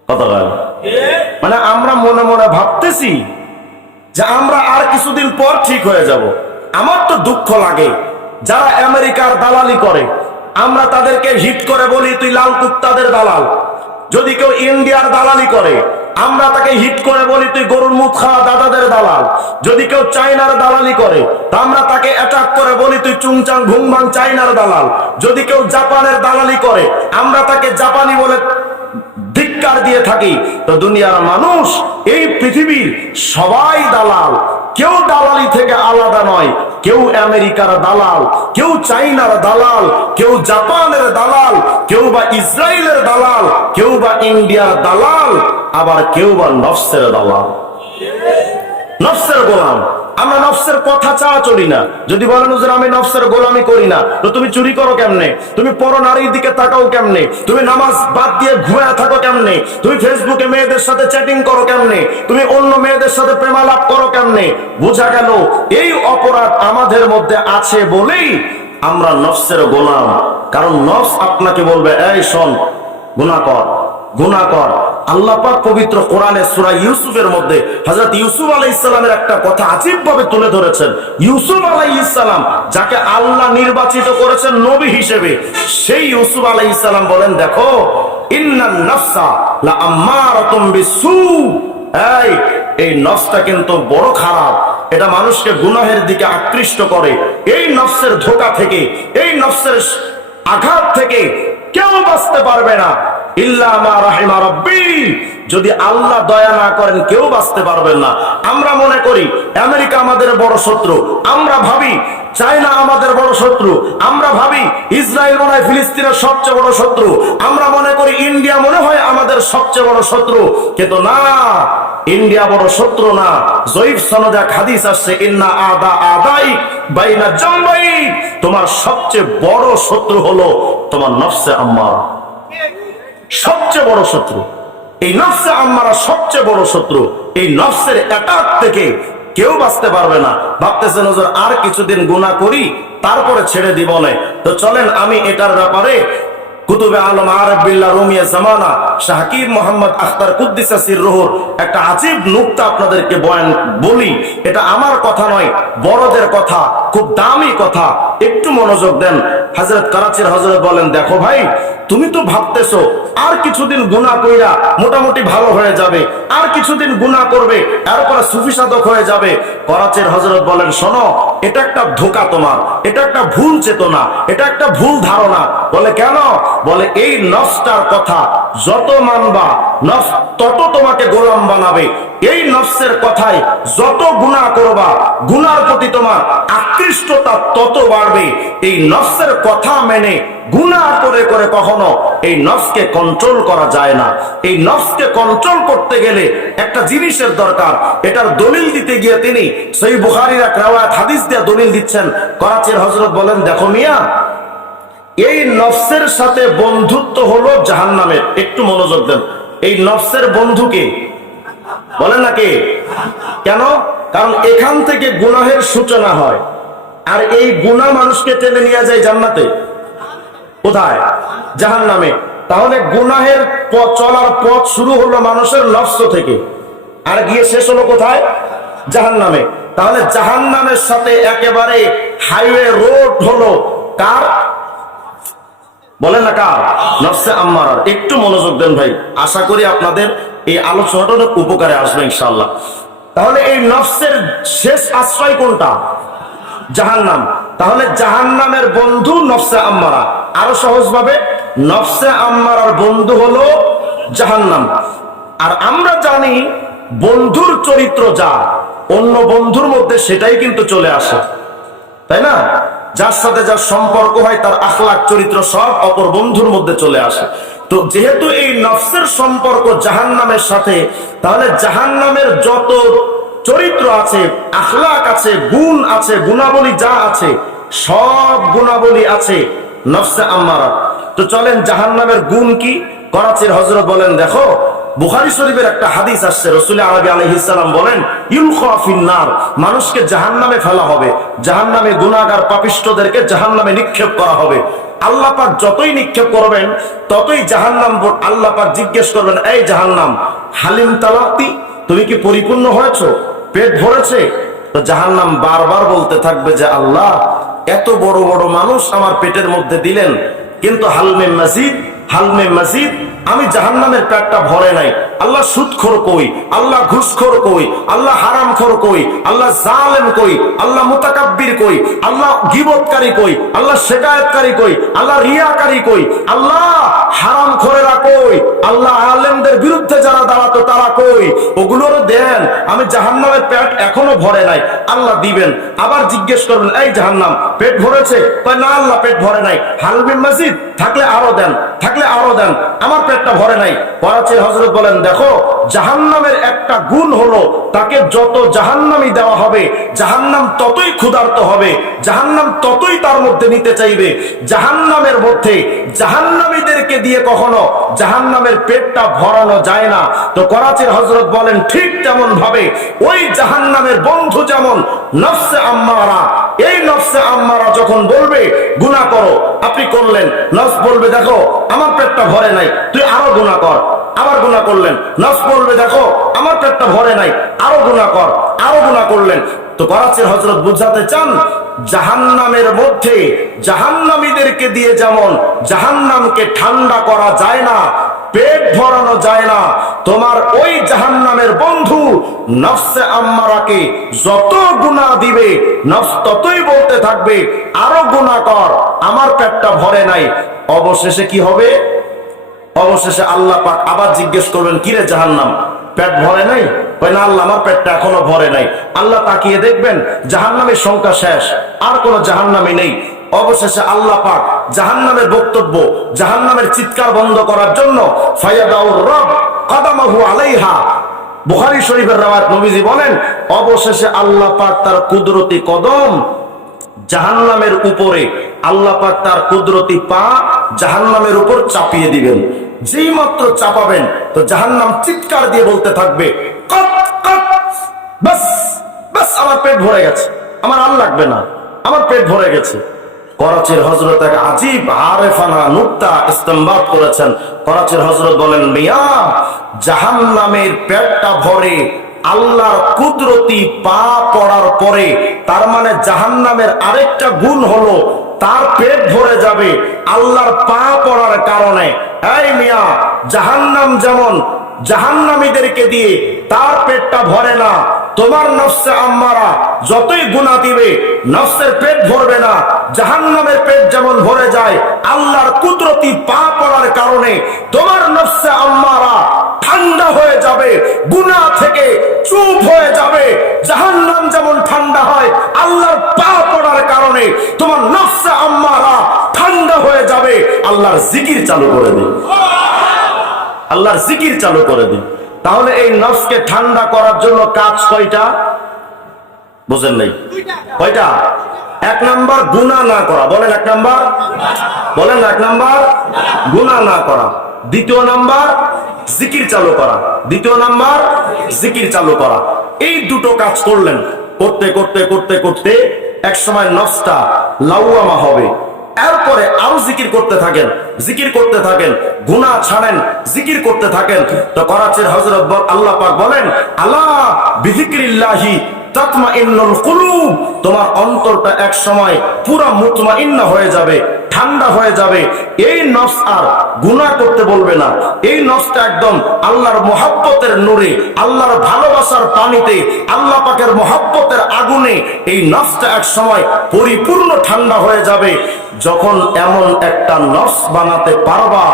কথা বল, মানে আমরা মনে মনে ভাবতেছি যে আমরা আর কিছুদিন পর ঠিক হয়ে যাব। আমার তো দুঃখ লাগে যারা আমেরিকার দালালি করে, আমরা তাদেরকে হিট করে বলি তুই লাল কুত্তাদের দালাল। যদি কেউ ইন্ডিয়ার দালালি করে আমরা তাকে হিট করে বলি তুই গরুর মুখ খাওয়া দাদাদের দালাল। যদি কেউ চায়নার দালালি করে তা আমরা তাকে অ্যাটাক করে বলি তুই চুংচাং ভুংবাং চায়নার দালাল। যদি কেউ জাপানের দালালি করে আমরা তাকে জাপানি বলে ধিক্কার দিয়ে থাকি। তো দুনিয়ার মানুষ, এই পৃথিবীর সবাই দালাল, কেউ দালালি থেকে আলাদা নয়। কেউ আমেরিকার দালাল, কেউ চাইনার দালাল, কেউ জাপানের দালাল, কেউ বা ইসরায়েলের দালাল, কেউ বা ইন্ডিয়ার দালাল, আবার কেউ বা নফসের দালাল, নফসের গোলাম। আমরা নফসের কথা চাওয়া চলি না। যদি বলেন হুজুর আমি নফসের গোলামি করি না, তো তুমি চুরি করো কেমনে, তুমি পর নারীর দিকে তাকাও কেমনে, তুমি নামাজ বাদ দিয়ে ঘুমায় থাকো কেমনে, তুমি ফেসবুকে মেয়েদের সাথে চ্যাটিং করো কেমনে, তুমি অন্য মেয়েদের সাথে প্রেমালাপ করো কেমনে, বোঝা গেল এই অপরাধ আমাদের মধ্যে আছে বলেই আমরা নফসের গোলাম। কারণ নফস আপনাকে বলবে এই শোন গুনাহ কর, গুনাহ কর। আল্লাহ পাক পবিত্র কোরআনে সূরা ইউসুফের মধ্যে হযরত ইউসুফ আলাইহিস সালামের একটা কথা আজীব ভাবে তুলে ধরেছেন। ইউসুফ আলাইহিস সালাম যাকে আল্লাহ নির্বাচিত করেছেন নবী হিসেবে, সেই ইউসুফ আলাইহিস সালাম বলেন দেখো ইন্নান নাফসা লা আম্মারাতুম বিসু, এই নফসটা কিন্তু বড় খারাপ, এটা মানুষকে গুনাহের দিকে আকৃষ্ট করে। এই নফসের ধোঁকা থেকে, এই নফসের আঘাত থেকে কেউ বাঁচতে পারবে না ইল্লা মা রাহিমা রাব্বি, যদি আল্লাহ দয়া না করেন কেউ বাঁচতে পারবেন না। আমরা মনে করি আমেরিকা আমাদের বড় শত্রু, আমরা ভাবি চায়না আমাদের বড় শত্রু, আমরা ভাবি ইসরায়েল মনে হয় ফিলিস্তিনের সবচেয়ে বড় শত্রু, আমরা মনে করি ইন্ডিয়া মনে হয় আমাদের সবচেয়ে বড় শত্রু। কিন্তু না, ইন্ডিয়া বড় শত্রু না। জয়ীফ সনদে এক হাদিস আসছে ইন্না আদা আদাই বাইনা জামবাই, তোমার সবচেয়ে বড় শত্রু হলো তোমার নফসে আম্মারা, সবচেয়ে বড় শত্রু। এই নফসে আম্মারা সবচেয়ে বড় শত্রু। এই নফসের অ্যাটাক থেকে কেউ বাঁচতে পারবে না। ভাবতেছেন হুজুর আর কিছুদিন গুনাহ করি তারপরে ছেড়ে দিব না, তো চলেন আমি এটার ব্যাপারে কুতুবে আলম আরিফ বিল্লাহ রুমিয়ে জামানা শাহ হাকিম মোহাম্মদ আখতার কুদ্দিসা সিররুহুর একটা আজীব নুকতা আপনাদেরকে বয়ান বলি। এটা আমার কথা নয়, বড়দের কথা, খুব দামি কথা, একটু মনোযোগ দেন। হযরত করাচির হযরত বলেন দেখো ভাই তুমি তো ভাবতেছো আর কিছুদিন গুনাহ কইরা মোটামুটি ভালো হয়ে যাবে, আর কিছুদিন গুনাহ করবে এরপরে সুফি সাধক হয়ে যাবে। করাচির হযরত বলেন শোনো, এটা একটা ধোঁকা তোমার, এটা একটা ভুল চেতনা, এটা একটা ভুল ধারণা। বলে কেন? বলে এই নফসটার কথা যত মানবা নফস তত তোমাকে গোলাম বানাবে। এই নফসের কথায় যত গুনাহ করবা, গুনার প্রতি তোমার আকৃষ্টতা তত বাড়বে। এই নফসের কথা মেনে গুনাহ করে করে কখনো এই নফসকে কন্ট্রোল করা যায় না। এই নফসকে কন্ট্রোল করতে গেলে একটা জিনিসের দরকার। এটার দলিল দিতে গিয়ে তিনি সহিহ বুখারীর এক riwayat হাদিস দিয়ে দলিল দিচ্ছেন। করাচির হযরত বলেন, দেখো মিয়া, এই নফসের সাথে বন্ধুত্ব হলো জাহান্নামের। একটু মনোযোগ দেন। এই নফসের বন্ধুকে বলেন না কে? কেন? কারণ এখান থেকে গুনাহের সূচনা হয়, আর এই গুনাহ মানুষকে টেনে নিয়ে যায় জান্নাতে। কোথায়? জাহান্নামে। তাহলে গুনাহের পথ চলার পথ শুরু হলো মানুষের নফস থেকে, আর গিয়ে শেষ হলো কোথায়? জাহান্নামে। তাহলে জাহান্নামের সাথে একেবারে হাইওয়ে রোড হলো কার? বলেন না কার? নফসে আম্মারার। একটু মনোযোগ দেন ভাই, আশা করি আপনাদের এই আলোচনাটা অনেক উপকারে আসবে ইনশাআল্লাহ। তাহলে এই নফসের শেষ আশ্রয় কোনটা? জাহান্নাম। তাহলে জাহান্নামের বন্ধু নফসে আম্মারা। আরো সহজ ভাবে, নফসে আম্মারার বন্ধু হলো জাহান্নাম। আর আমরা জানি বন্ধুর চরিত্র যা, অন্য বন্ধুর মধ্যে সেটাই কিন্তু চলে আসে, তাই না? যার সাথে যার সম্পর্ক হয় তার আখলাক চরিত্র সব অপর বন্ধুর মধ্যে চলে আসে। তো যেহেতু এই নফসের সম্পর্ক জাহান্নামের সাথে, তাহলে জাহান্নামের যত চরিত্র আছে, আখলাক আছে, গুণ আছে, গুণাবলী যা আছে, সব গুণাবলী আছে নফসে আম্মারা। তো চলেন জাহান্নামের গুণ কি? করাচির হযরত বলেন, দেখো বুখারী শরীফের একটা হাদিস আসছে, রাসূল আরবি আলাইহিস সালাম বলেন, ইউলকা ফিন্নার, মানুষকে জাহান্নামে ফেলা হবে। জাহান্নামে গুনাহগার পাপিষ্ঠদেরকে জাহান্নামে নিক্ষেপ করা হবে। আল্লাহ পাক যতই নিক্ষেপ করবেন ততই জাহান্নাম, আল্লাহ পাক জিজ্ঞেস করবেন, এই জাহান্নাম, হালিম তালাতি, তুমি কি পরিপূর্ণ হয়েছো? পেট ভরেছে? তো জাহান্নাম বারবার বলতে থাকবে যে, আল্লাহ, এত বড় বড় মানুষ আমার পেটের মধ্যে দিলেন, কিন্তু হালমে মাজিদ, হালমে মাজিদ, আমি জাহান্নামের পেটটা ভরে নাই। আল্লাহ সুদখোর কই? আল্লাহ ঘুষখোর কই? আল্লাহ হারামখোর কই? আল্লাহ জালেম কই? আল্লাহ মুতাকাব্বির কই? আল্লাহ গীবতকারী কই? আল্লাহ শিকায়াতকারী কই? আল্লাহ রিয়াকারী কই? আল্লাহ হারামখোরেরা কই? আল্লাহ আলেমদের বিরুদ্ধে যারা দাঁড়াতো তারা কই? ওগুলোর দেন, আমি জাহান্নামের পেট এখনো ভরে নাই। আল্লাহ দিবেন। আবার জিজ্ঞেস করবেন, এই জাহান্নাম, পেট ভরেছে? কয় না আল্লাহ, পেট ভরে নাই। হালমে মাজিদ, থাকলে আরো দেন, থাকলে আরো দেন, আমার পেটটা ভরে নাই। করাচির হযরত বলেন, দেখো জাহান্নামের একটা গুণ হলো, তাকে যত জাহান্নামী দেওয়া হবে জাহান্নাম ততই ক্ষুধার্ত হবে, জাহান্নাম ততই তার মধ্যে নিতে চাইবে। জাহান্নামের মধ্যে জাহান্নামীদেরকে দিয়ে কখনো জাহান্নামের পেটটা ভরানো যায় না। তো করাচির হযরত বলেন, ঠিক তেমন ভাবে ওই জাহান্নামের বন্ধু যেমন নফসে আম্মারা, এই নফসে আম্মারা যখন বলবে গুনাহ করো, আপনি করলেন, নফস বলবে, দেখো আমার পেটটা ভরে নাই, তুই আরো গুনাহ কর। আবার গুনাহ করলেন, নফস বলবে, দেখো আমার পেটটা ভরে নাই, আরো গুনাহ কর। আরো গুনাহ করলেন। তো করাচির হযরত বুঝাতে চান, জাহান্নামের মধ্যে জাহান্নামীদেরকে দিয়ে যেমন জাহান্নামকে ঠান্ডা করা যায় না, পেট ভরানো যায় না, তোমার ওই জাহান্নামের বন্ধু নফসে আম্মারাকে যত গুনাহ দিবে নফস ততই বলতে থাকবে, আরো গুনাহ কর, আমার পেটটা ভরে নাই। অবশেষে কি হবে? অবশেষে আল্লাহ পাক আবার জিজ্ঞেস করবেন, কিরে জাহান্নাম, পেট ভরে নাই? কয় না আল্লাহ, আমার পেটটা এখনো ভরে নাই। আল্লাহ তাকিয়ে দেখবেন জাহান্নামের সংখ্যা শেষ, আর কোন জাহান্নামী নেই। অবশেষে আল্লাহ পাক জাহান্নামের বক্তব্য, জাহান্নামের চিৎকার বন্ধ করার জন্য ফায়াদাউর রব কদমাহু আলাইহা, বুখারী শরীফের riwayat, নবীজি বলেন, অবশেষে আল্লাহ পাক তার কুদরতি কদম জাহান্নামের উপরে, আল্লাহ পাক তার কুদরতি পা জাহান্নামের উপর চাপিয়ে দিবেন। যেই মাত্র চাপাবেন তো জাহান্নাম চিৎকার দিয়ে বলতে থাকবে, কত কত, বাস বাস, আমার পেট ভরে গেছে, আমার আর লাগবে না, আমার পেট ভরে গেছে। করাচির হযরত এক আজীব আরেফানা নুকতা ইস্তেমবাদ করেছেন। করাচির হযরত বলেন, মিয়া, জাহান্নামের পেটটা ভরে আল্লাহর কুদরতি পা পড়ার পরে, তার মানে জাহান্নামের আরেকটা গুণ হলো তার পেট ভরে যাবে আল্লাহর পা পড়ার কারণে। এই মিয়া, জাহান্নাম যেমন জাহান্নামীদেরকে দিয়ে তার পেটটা ভরে না, তোমার নফসে আম্মারা যতই গুনাহ দিবে নফসের পেট ভরবে না। জাহান্নামের পেট যেমন ভরে যায় আল্লাহর কুদরতি পা পড়ার কারণে তোমার নফসে আম্মারা ঠান্ডা হয়ে যাবে, গুনাহ থেকে চুপ হয়ে যাবে। জাহান্নাম যেমন ঠান্ডা হয় আল্লাহর পা পড়ার কারণে তোমার নফসে আম্মারা ঠান্ডা হয়ে যাবে। আল্লাহর জিকির চালু করে দিন, আল্লাহর জিকির চালু করে দিন। তাহলে এই নফসকে ঠান্ডা করার জন্য কাজ কয়টা? বুঝেন নাই? কয়টা? এক নাম্বার গুনাহ না করা। বলেন এক নাম্বার, বলেন এক নাম্বার গুনাহ না করা। দ্বিতীয় নাম্বার জিকির চালু করা। দ্বিতীয় নাম্বার জিকির চালু করা। এই দুটো কাজ করলেন, করতে করতে করতে করতে এক সময় নফসটা লাউয়ামা হবে। এরপরে আরো জিকির করতে থাকেন, জিকির করতে থাকেন, গুনাহ ছাড়েন, জিকির করতে থাকেন। তো করাচির হযরত আল্লাহ পাক বলেন, আলা বিযিকরিল্লাহি তাতমাইন্নুল কুলুব, তোমার অন্তরটা এক সময় পুরা মুতমাইন্না হয়ে যাবে, ঠান্ডা হয়ে যাবে। এই নফস আর গুনাহ করতে বলবে না। এই নফসটা একদম আল্লাহর মহব্বতের নূরে, আল্লাহর ভালোবাসার পানিতে, আল্লাহ পাকের মহব্বতের আগুনে এই নফসটা এক সময় পরিপূর্ণ ঠান্ডা হয়ে যাবে। যখন এমন একটা নফস বানাতে পারবা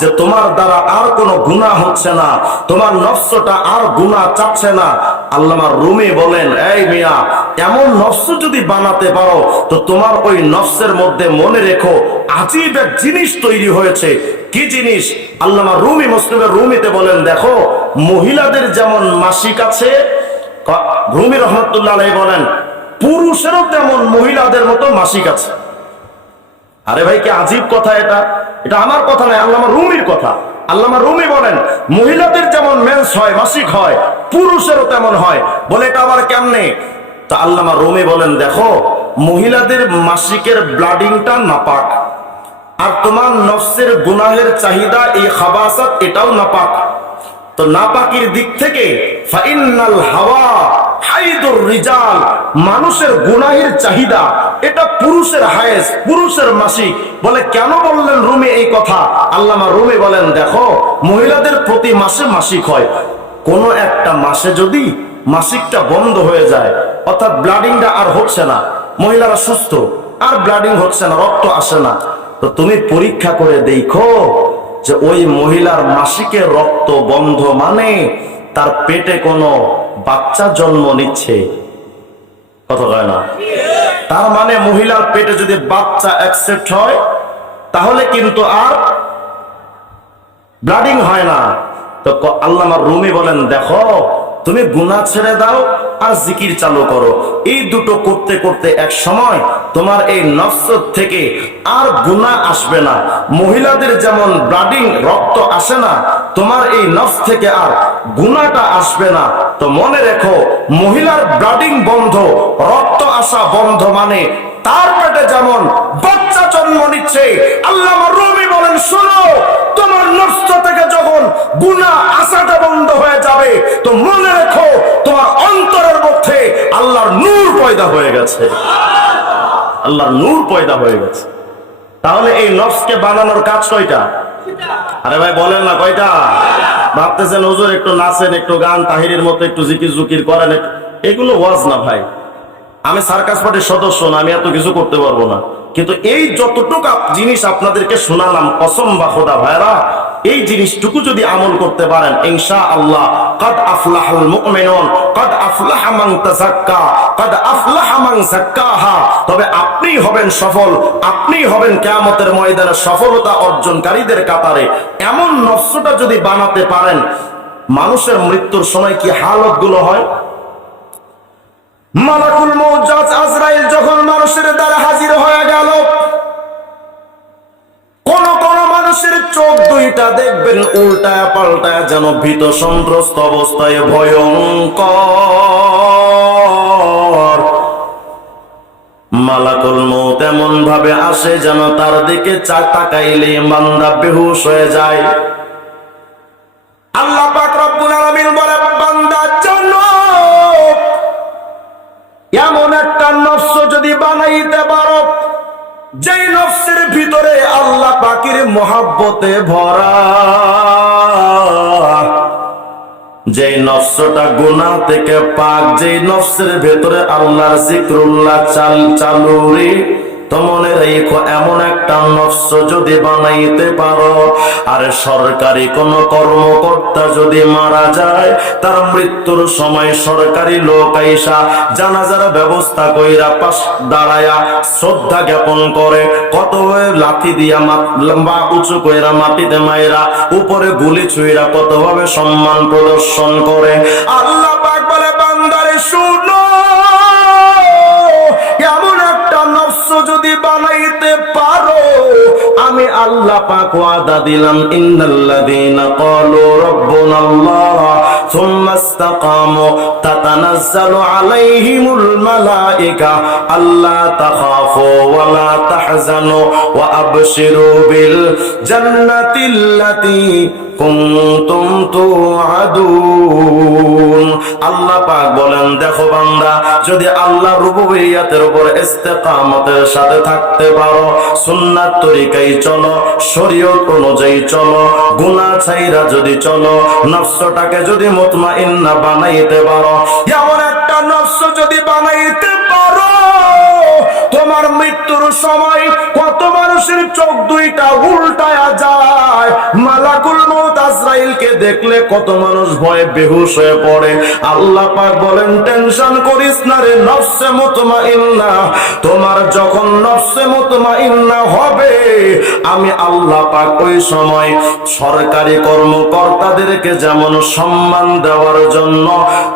যে তোমার দ্বারা আর কোনো গুনাহ হচ্ছে না, তোমার নফসটা আর গুনাহ চাচ্ছে না। আল্লামা রুমি বলেন, এই মিয়া, এমন নফস যদি বানাতে পারো তো তোমার ওই নফসের মধ্যে মনে রেখো আজীব এক জিনিস তৈরি হয়েছে। কি জিনিস? আল্লামা রুমি মুসলিমের রুমিতে বলেন, দেখো মহিলাদের যেমন মাসিক আছে, রুমি রহমতুল্লাহ আলাইহি বলেন পুরুষেরও তেমন মহিলাদের মতো মাসিক আছে। আরে ভাই, কি আজীব কথা এটা! এটা আমার কথা নয়, আল্লামা রুমির কথা। আল্লামা রুমি বলেন মহিলাদের যেমন মেন্স হয়, মাসিক হয়, পুরুষেরও তেমন হয়। বলে এটা আবার কেমনে? তা আল্লামা রুমি বলেন, দেখো মহিলাদের মাসিকের ব্লাডিংটা নাপাক, আর তোমার নফসের গুনাহের চাহিদা এই খাবাসাত এটাও নাপাক। তো নাপাকির দিক থেকে ফাইন্নাল হাওয়া হাইদুর রিজাল, মানুষের গুনাহের চাহিদা এটা পুরুষের হায়েস, পুরুষের মাসিক। বলে কেন বললেন রুমি এই কথা? আল্লামা রুমি বলেন, দেখো মহিলাদের প্রতি মাসে মাসিক হয়, কোন একটা মাসে যদি মাসিকটা বন্ধ হয়ে যায়, অর্থাৎ ব্লাডিংটা আর হচ্ছে না, মহিলারা সুস্থ, আর ব্লাডিং হচ্ছে না, রক্ত আসে না, তো তুমি পরীক্ষা করে দেখো যে ওই মহিলার মাসিকের রক্ত বন্ধ মানে তার পেটে কোনো বাচ্চা জন্ম নিচ্ছে। কথা কয় না? তার মানে মহিলার পেটে যদি বাচ্চা অ্যাকসেপ্ট হয় তাহলে কিন্তু আর ব্লাডিং হয় না। তো আল্লামা রুমি বলেন, দেখো তুমি গুনাহ ছেড়ে দাও আর জিকির চালু করো। এই দুটো করতে করতে এক সময় তোমার এই নফস থেকে আর গুনাহ আসবে না। মহিলাদের যেমন ব্লাডিং রক্ত আসে না, তোমার এই নফস থেকে আর গুনাহটা আসবে না। তো মনে রেখো, মহিলার ব্লাডিং বন্ধ, রক্ত আসা বন্ধ মানে তার পেটে যেমন বাচ্চা জন্ম নিচ্ছে। আল্লামা রুমি বলেন, শোনো, তোমার নফস থেকে যখন গুনাহ আসাটা বন্ধ হয়ে যাবে তো মনে রেখো তোমার অন্তরের মধ্যে আল্লাহর নূর পয়দা হয়ে গেছে, আল্লাহর নূর পয়দা হয়ে গেছে। তাহলে এই নফসকে বানানোর কাজ কয়টা? আরে ভাই বলেন না কয়টা? ভাবতেছেন হুজুর একটু নাচেন, একটু গান, তাহিরের মতো একটু জিকির জুকির করেন, এগুলো ওয়াজ না ভাই। আমি সার্কাস পার্টির সদস্য না, আমি এত কিছু করতে পারবো না। কিন্তু এই যতটুকু জিনিস আপনাদেরকে শোনালাম, কসম বা খোদা ভাইরা, এই জিনিসটুকু যদি আমল করতে পারেন ইনশাআল্লাহ, কাদ আফলাহাল মুমিনুন, কাদ আফলাহা মান তাযাক্কা, কাদ আফলাহা মান যাক্কাহা। তবে আপনি হবেন সফল, আপনি হবেন কিয়ামতের ময়দানে সফলতা অর্জনকারীদের কাতারে। এমন নফসটা যদি বানাতে পারেন, মানুষের মৃত্যুর সময় কি হালতগুলো হয়। মালাকুল মউত আজরাইল যখন মানুষের দ্বারা হাজির হয়ে গেল, কোন কোন মানুষের চোখ দুইটা দেখবেন উল্টায় পাল্টায়, যেন ভীত সন্ত্রস্ত অবস্থায় ভয়ঙ্কর। মালাকুল মউত এমন ভাবে আসে যেন তার দিকে তাকাইলে বান্দা বেহুশ হয়ে যায়। আল্লাহ পাক রব্বুল আলামিন বলে, বান্দা জানো এমন একটা নফস যদি বানাইতে পারো যেই নফসের ভিতরে আল্লাহ পাকের মহব্বতে ভরা, যেই নফসটা গুনাহ থেকে পাক, যেই নফসের ভেতরে আল্লাহর জিক্রুল্লাহ চালু রে, তো মনে রেখো এমন একটা নফস যদি বানাইতে পারো, আর সরকারি কোন কর্মকর্তা যদি মারা যায়, তার মৃত্যুর সময় সরকারি লোক আইসা জানাজার ব্যবস্থা কইরা পাশ দাঁড়ায়া শ্রদ্ধা জ্ঞাপন করে, কত লাথি দিয়া লম্বা উঁচু কইরা মাটিতে মাইরা উপরে গুলি ছুঁইরা কতভাবে সম্মান প্রদর্শন করে। আল্লাহ পাক বলে বান্দারে শুনো, এমন একটা নফস যদি বানাইতে পারো, আমি আল্লাহ পাক ওয়াদা দিলাম, ইন্নাল্লাযীনা ক্বালু রাব্বুনাল্লাহ সুম্মা ইসতাকামু তাতানাজ্জালু আলাইহিমুল মালায়েকা আল্লা তাখাফু ওয়া লা তাহজানু ওয়া আবশিরু বিল জান্নাতিল্লাতী কুনতুম তুআদুন। আল্লাহ পাক বলেন, দেখো বান্দা, যদি আল্লাহ রুবুবিয়্যাতের উপর ইস্তেকামতের সাথে থাকতে পারো, সুন্নাত তরিকায় চলো, শরীয়ত অনুযায়ী চলো, গুনাহ ছাইরা যদি চলো, নফসটাকে যদি মুতমাইন্না বানাইতে পারো, এমন একটা নফস যদি বানাইতে পারো, তোমার মৃত্যুর সময় কত মানুষের চোখ দুইটা উল্টায়া যায়, মালাকুল মউত আজরাইলকে দেখলে কত মানুষ ভয়ে বেহুশ হয়ে পড়ে। আল্লাহ পাক বলেন, টেনশন করিস না রে নফসে মুতমাইন্না, তোমার যখন নফসে মুতমাইন্না হবে, আমি আল্লাহ পাক ওই সময় সরকারি কর্মকর্তাদেরকে যেমন সম্মান দেওয়ার জন্য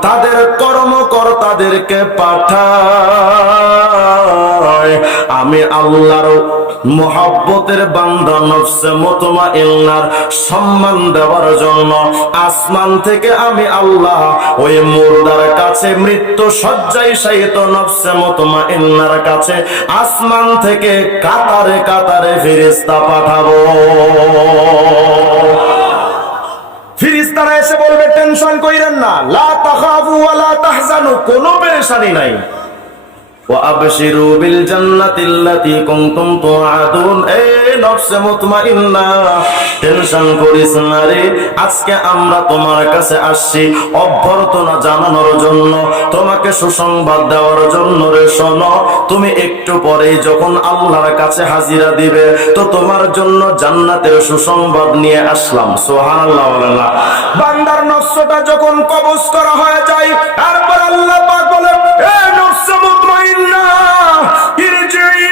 তাদের কর্মকর্তাদেরকে পাঠায়, আমি আল্লাহর মুহাব্বতের বান্দা নফসে মুতমাইন্নার সম্মান দেওয়ার জন্য আসমান থেকে আমি আল্লাহ ওই মুর্দার কাছে, মৃত্যু শয্যায় শায়িত নফসে মুতমাইন্নার কাছে আসমান থেকে কাতারে কাতারে ফেরেশতা পাঠাবো। ফেরেশতারা এসে বলবে, টেনশন কইরেন না, লা তাখাফু ওয়া লা তাহজানু, কোনো পেরেশানি নাই, ওয়া আবশিরু বিল জান্নাতিল্লাতী কুনতুম তুআদুন। এই নফসে মুতমাইন্না, টেনশন করিস না রে, আজকে আমরা তোমার কাছে আসছি অভ্যর্থনা জানানোর জন্য, তোমাকে সুসংবাদ দেওয়ার জন্য রে। শোনো, তুমি একটু পরেই যখন আল্লাহর কাছে হাজিরা দিবে, তো তোমার জন্য জান্নাতের সুসংবাদ নিয়ে আসলাম। সুবহানাল্লাহ বলেন না? বান্দার নফসটা যখন কবজ করা হয়ে যায়, তারপর আল্লাহ পাক বলেন, এ নফসে মুতমাইন্না, ইরজিই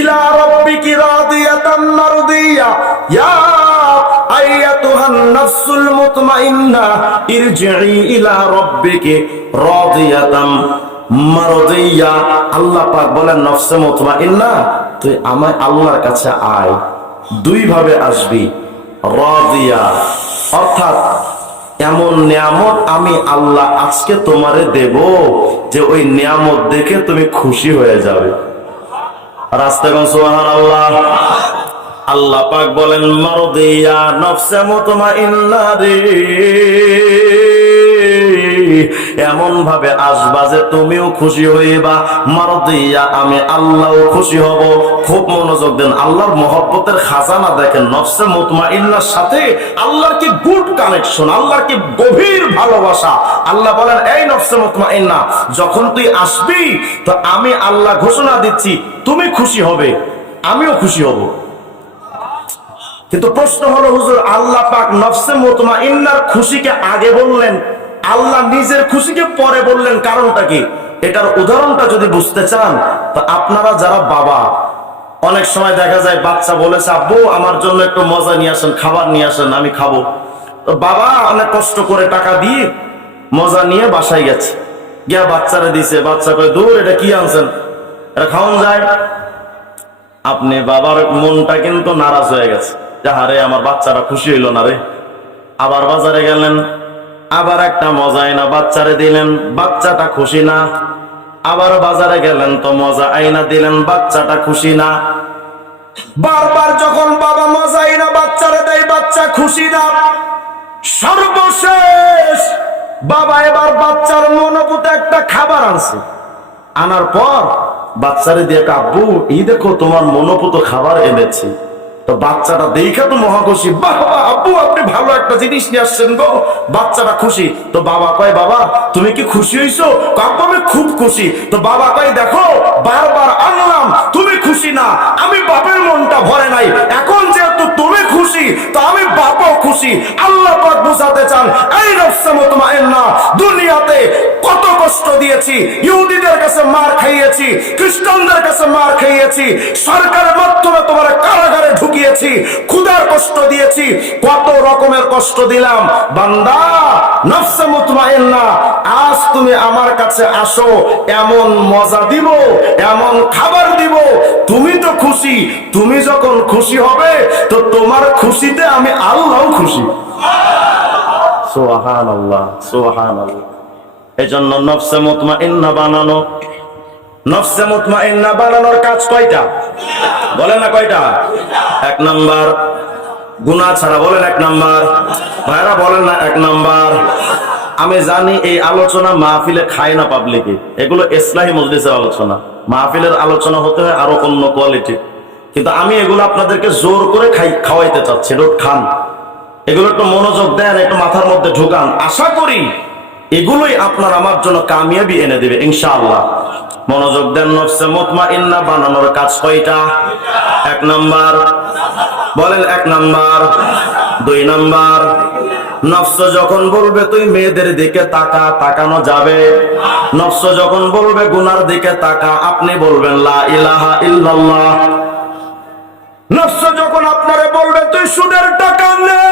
ইলা রাব্বিকি রাদিয়াতাম মারদিয়া, ইয়া আইয়াতুহান নাফসুল মুতমাইন্না, ইরজিই ইলা রাব্বিকি রাদিয়াতাম মারদিয়া। আল্লাহ পাক বলেন, নফসে মুতমাইন্না, তুই আমায় আল্লাহর কাছে আয়। দুই ভাবে আসবি, রাদিয়া অর্থাৎ এমন নিয়ামত আমি আল্লাহ আজকে তোমারে দেব যে ওই নিয়ামত দেখে তুমি খুশি হয়ে যাবে। রাস্তায় কোন সুবহানাল্লাহ। আল্লাহ পাক বলেন, মারদিয়া, নফসে মুতমাইন্না রে, এমন ভাবে আসবা যে তুমিও খুশি হইবা, মারদিয়া, আমি আল্লাহও খুশি হব। খুব মনোযোগ দেন, আল্লাহর মহব্বতের খাজানা দেখেন, নফসে মুতমাইন্নার সাথে আল্লাহর কি গুড কানেকশন, আল্লাহর কি গভীর ভালোবাসা। আল্লাহ বলেন, এই নফসে মুতমাইন্না, যখন তুই আসবি, তো আমি আল্লাহ ঘোষণা দিচ্ছি তুমি খুশি হবে, আমিও খুশি হব। কিন্তু প্রশ্ন হলো, হুজুর, আল্লাহ পাক নফসে মুতমাইন্নার খুশিকে আগে বললেন, আল্লাহ নিজের খুশিকে পরে বললেন, কারণটা কি? এটার উদাহরণটা যদি বুঝতে চান, তো আপনারা যারা বাবা, অনেক সময় দেখা যায় বাচ্চা বলেছে, আব্বু আমার জন্য একটু মজা নিয়ে আসেন, খাবার নিয়ে আসেন, আমি খাবো। তো বাবা অনেক কষ্ট করে টাকা দিয়ে মজা নিয়ে বাসায় গেছে, গিয়া বাচ্চারা দিছে, বাচ্চা কয়, দূর, এটা কি আনছেন, এটা খাওয়ান যায়? আপনি বাবার মনটা কিন্তু নারাজ হয়ে গেছে, যে হারে আমার বাচ্চারা খুশি হইল না রে। আবার বাজারে গেলেন, আবার একটা মজা আইনা বাচ্চারে দিলেন, বাচ্চাটা খুশি না। আবার বাজারে গেলেন, তো মজা আইনা দিলেন, বাচ্চাটা খুশি না। বারবার যখন বাবা মজা আইনা বাচ্চারে দেয়, বাচ্চা খুশি না। সর্বশেষ বাবা এবার বাচ্চার মনোপুত একটা খাবার আনছে, আনার পর বাচ্চারে দিয়ে, আব্বু এই দেখো তোমার মনোপুত খাবার এনেছি। তো বাচ্চাটা দেখে তো মহা খুশি, বাবা আব্বু আপনি ভালো একটা জিনিস নিয়ে আসছেন গো। বাচ্চাটা খুশি। তো বাবা কয় বাবা তুমি কি খুশি হইছো? আব্বু আমি খুব খুশি। তো বাবা কয় দেখো বারবার আনলাম, তুমি খুশি না, আমি বাপের মনটা ভরে নাই, এখন যেহেতু তুমি খুশি তো আমি বাপও খুশি। আল্লাহ পাক বুঝাতে চান এই নফসে মুতমাইন্না, দুনিয়াতে কত কষ্ট দিয়েছি, ইহুদিদের কাছে মার খাইয়েছি, খ্রিস্টানদের কাছে মার খাইয়েছি, সরকারের মাধ্যমে তোমার কারাগারে ঢুকিয়েছি, ক্ষুধার কষ্ট দিয়েছি, কত রকমের কষ্ট দিলাম। বান্দা নফসে মুতমাইন্না, আজ তুমি আমার কাছে আসো, এমন মজা দিব, এমন খাবার দিব, তুমি তো খুশি। তুমি যখন খুশি হবে তো তোমার খুশিতে আমি আল্লাহ খুশি। সুবহানাল্লাহ সুবহানাল্লাহ। এজন্য নফসে মুতমাইন্না বানানো, নফসে মুতমাইন্না বানানোর কাজ কয়টা বলেন না? কয়টা? এক নাম্বার গুনাহ ছাড়া, বলেন এক নাম্বার। ভাইরা বলেন না এক নাম্বার। আমি জানি এই আলোচনা মাহফিলে খায় না পাবলিকে, এগুলো ইসলাহি মজলিসের আলোচনা, মাহফিলের আলোচনা হতে হয় আরো অন্য কোয়ালিটি, কিন্তু আমি এগুলো আপনাদেরকে জোর করে খাওয়াইতে চাচ্ছি। রোড খান, এগুলো একটু মনোযোগ দেন, একটু মাথার মধ্যে ঢুকান, আশা করি এগুলোই আপনার আমার জন্য কামিয়াবি এনে দেবে ইনশাআল্লাহ। মনোযোগ দেন। নফসে মুতমাইন্না বানানোর কাজ কয়টা? এক নাম্বার বলেন, এক নাম্বার। দুই নাম্বার, নফস যখন বলবে তুই মেয়েদের দিকে তাকা, তাকানো যাবে। নফস যখন বলবে গুনার দিকে তাকা, আপনি বলবেন লা ইলাহা ইল্লাল্লাহ। নফস যখন আপনারে বলবে তুই সুদের টাকা নে,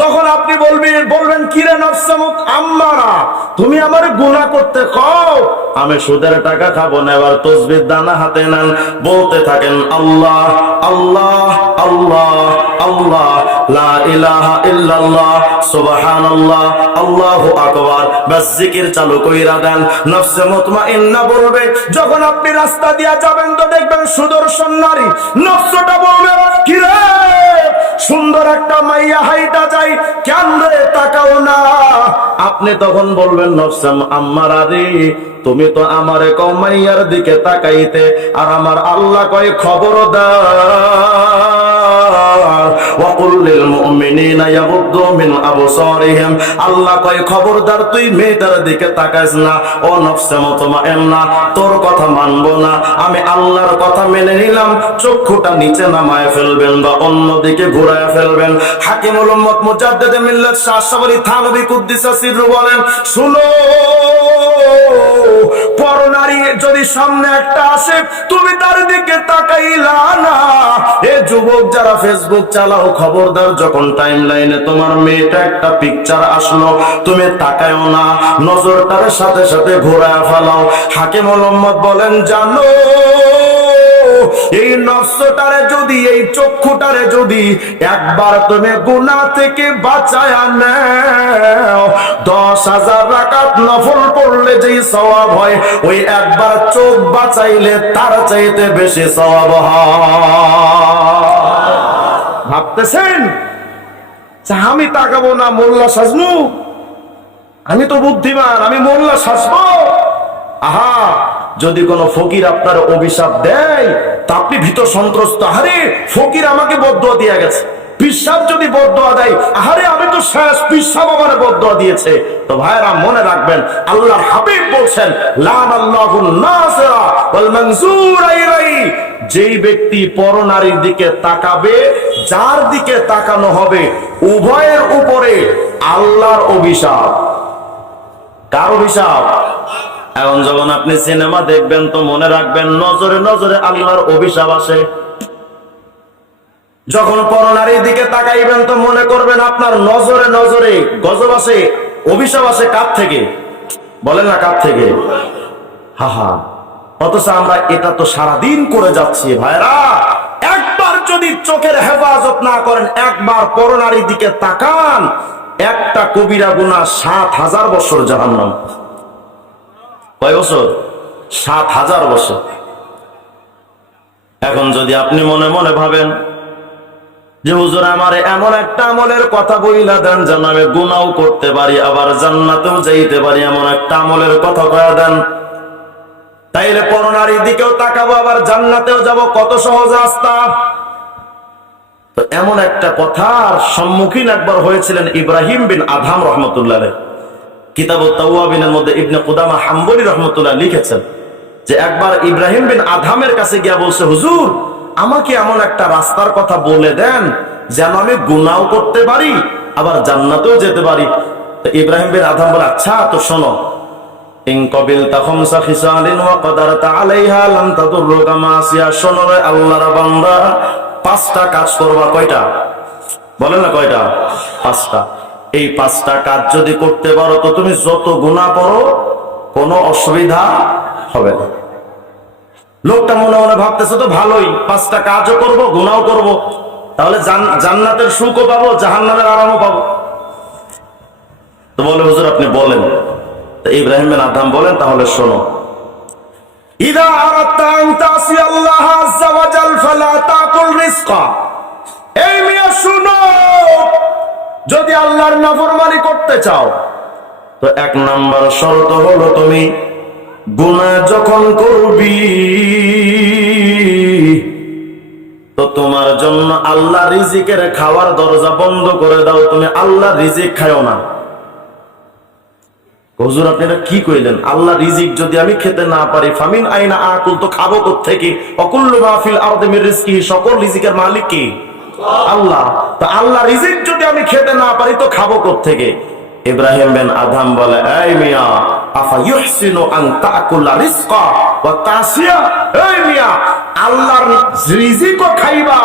তখন আপনি বলবেন কিরে নফসে মুতআম্মারা, তুমি আমার গুনাহ করতে কও, আমি সুদের টাকা খাবো না। এবার তাসবিহ দানা হাতে নেন, বলতে থাকেন আল্লাহ আল্লাহ আল্লাহ আল্লাহ, লা ইলাহা ইল্লাল্লাহ, সুবহানাল্লাহ, আল্লাহু আকবার। বাস জিকির চালু কইরা দেন। নফসে মুতমাইন্না বলবে, যখন আপনি রাস্তা দিয়া যাবেন তো দেখবেন সুদর্শন নারী, নফসটা বলবে কিরে সুন্দর একটা মাইয়া হাইটা যাই, কেন রে তাকাও না? আপনি তখন বলবেন নফসে আম্মারা রে, তুমি তো আমারে কও মাইয়ার দিকে তাকাইতে, আর আমার আল্লাহ কয় খবরদার ওয়াকুল লিল মুমিনিনা ইয়াগুদ্দু মিন আবসারিহিম, আল্লাহ কয় খবরদার তুই মেয়েটার দিকে তাকাইস না। ও নফসে মুতমাইন্না, তোর কথা মানবো না, আমি আল্লাহর কথা মেনে নিলাম, চক্ষুটা নিচে নামায় ফেলবেন বা অন্যদিকে ঘুরায় ফেলবেন। হাকিমুল উম্মত মুজাদ্দিদে মিল্লাত শাহ আশরাফী থানভী কুদ্দিসা সিররু বলেন, শুনো পরনারী যদি সামনে একটা আসে তুমি তার দিকে তাকাইলা না। এ যুবক যারা ফেসবুক চালাও, খবরদার যখন টাইম লাইনে তোমার মেয়েটা একটা পিকচার আসলো তুমি তাকায়ও না, নজরটার সাথে সাথে ঘোরায় ফেলাও। হাকিমুল উম্মত বলেন, জানো এই নফসটারে যদি, এই চক্ষুটারে যদি একবার তুমি গুনাহ থেকে বাঁচায়া নাও, 10,000 রাকাত নফল পড়লে যেই সওয়াব হয়, ওই একবার চোখ বাঁচাইলে তার চাইতে বেশি সওয়াব হয়। ভাবতেছেন আমি তাকাবো না, মোল্লা সাজমু, আমি তো বুদ্ধিমান, আমি মোল্লা সাজবো? আহা, যদি কোন ফকির আপনার অভিশাপ দেয় তা আপনি ভীত সন্ত্রস্ত, আরে ফকির আমাকে বদদুয়া দিয়ে গেছে। পিসাব যদি বদদুয়া দেয়, আরে আমি তো শেষ, পিসাব আমার বদদুয়া দিয়েছে। তো ভাইরা মনে রাখবেন, আল্লাহর হাবিব বলছেন লানাল্লাহুন নাসিরা ওয়াল মানসুরা ইলাইহি, যেই ব্যক্তি পরনারীর দিকে তাকাবে, যার দিকে তাকানো হবে, উভয়ের উপরে আল্লাহর অভিশাপ। কার অভিশাপ? এখন যখন আপনি সিনেমা দেখবেন তো মনে রাখবেন নজরে নজরে আল্লাহর অভিশাপ আসে। যখন পরনারীর দিকে তাকাইবেন তো মনে করবেন আপনার নজরে নজরে গজব আসে, অভিশাপ আসে। কার থেকে বলেন না? কার থেকে? হা হা। অথচ আমরা এটা তো সারাদিন করে যাচ্ছি ভাইরা। একবার যদি চোখের হেফাজত না করেন, একবার পরনারীর দিকে তাকান, একটা কবিরা গুনাহ 7,000 বছর জাহান্নাম। কয় বছর? 7,000 বছর। এখন যদি আপনি মনে মনে ভাবেন যে হুজুর আমারে এমন একটা আমলের কথা বইলা দেন যেন আমি গুনাহও করতে পারি আবার জান্নাতেও যাইতে পারি, এমন একটা আমলের কথা কয়া দেন, তাইলে পরনারীর দিকেও তাকাবো আবার জান্নাতেও যাব। কত সহজ রাস্তা। তো এমন একটা কথার সম্মুখীন একবার হয়েছিলেন ইব্রাহিম বিন আদহাম রহমতুল্লাহ আলাইহি। কিতাবুত তাওয়াবিনের মধ্যে ইবনে কুদামা হাম্বলি রহমতুল্লাহ লিখেছেন যে একবার ইব্রাহিম বিন আদহামের কাছে গিয়া বলছে, হুজুর আমাকে এমন একটা রাস্তার কথা বলে দেন যেন আমি গুনাও করতে পারি আবার জান্নাতেও যেতে পারি। তো ইব্রাহিম বিন আদহাম বলে, আচ্ছা তো শোনো, ইন কবিলতা খামসা খিসালিন ওয়া কদারতা আলাইহা লাম তাদুররুকা মাসিয়া। শোনো রে আল্লাহর বান্দা, 5টা কাজ করবা। কয়টা বলেন না? কয়টা? 5টা। এই 5টা কাজ যদি করতে পারো তো তুমি যত গুনাহ করো কোনো অসুবিধা হবে না। লোকটা মনে মনে ভাবতেছে তো ভালোই, 5টা কাজও করব গুনাহও করব, তাহলে জান্নাতের সুখও পাবো জাহান্নামের আরামও পাবো। তো বলে, হুজুর আপনি বলেন। তো ইব্রাহিম বিন আদহাম বলেন, তাহলে শোনো, ইদা আরাদতা আন তাসি আল্লাহ আযজা ওয়া জাল ফালা তাকুল রিজকা। এই মিয়া শুনো, যদি আল্লাহর নাফরমানি করতে চাও তো 1 নাম্বার শর্ত হলো তুমি গুনাহ যখন করবি তো তোমার জন্য আল্লাহ রিজিকের খাওয়ার দরজা বন্ধ করে দাও, তুমি আল্লাহ রিজিক খাও না। হুজুর আপনি এটা কি কইলেন? আল্লাহ রিজিক যদি আমি খেতে না পারি, ফামিন আইনা আকুল, তো খাবো কোত্থেকে? অকুল্লু মা ফিল আরদি মির রিজকিহি, সকল রিজিকের মালিক কি? আল্লাহ। তো আল্লাহ রিজিক যদি আমি খেতে না পারি তো খাবো কোত্থেকে? ইব্রাহিম বিন আদহাম বলে, এই মিয়া আফা ইউহসিনু আন তাকুলা রিজকা ওয়া তাসিয়া। এই মিয়া আল্লাহর রিজিকও খাইবা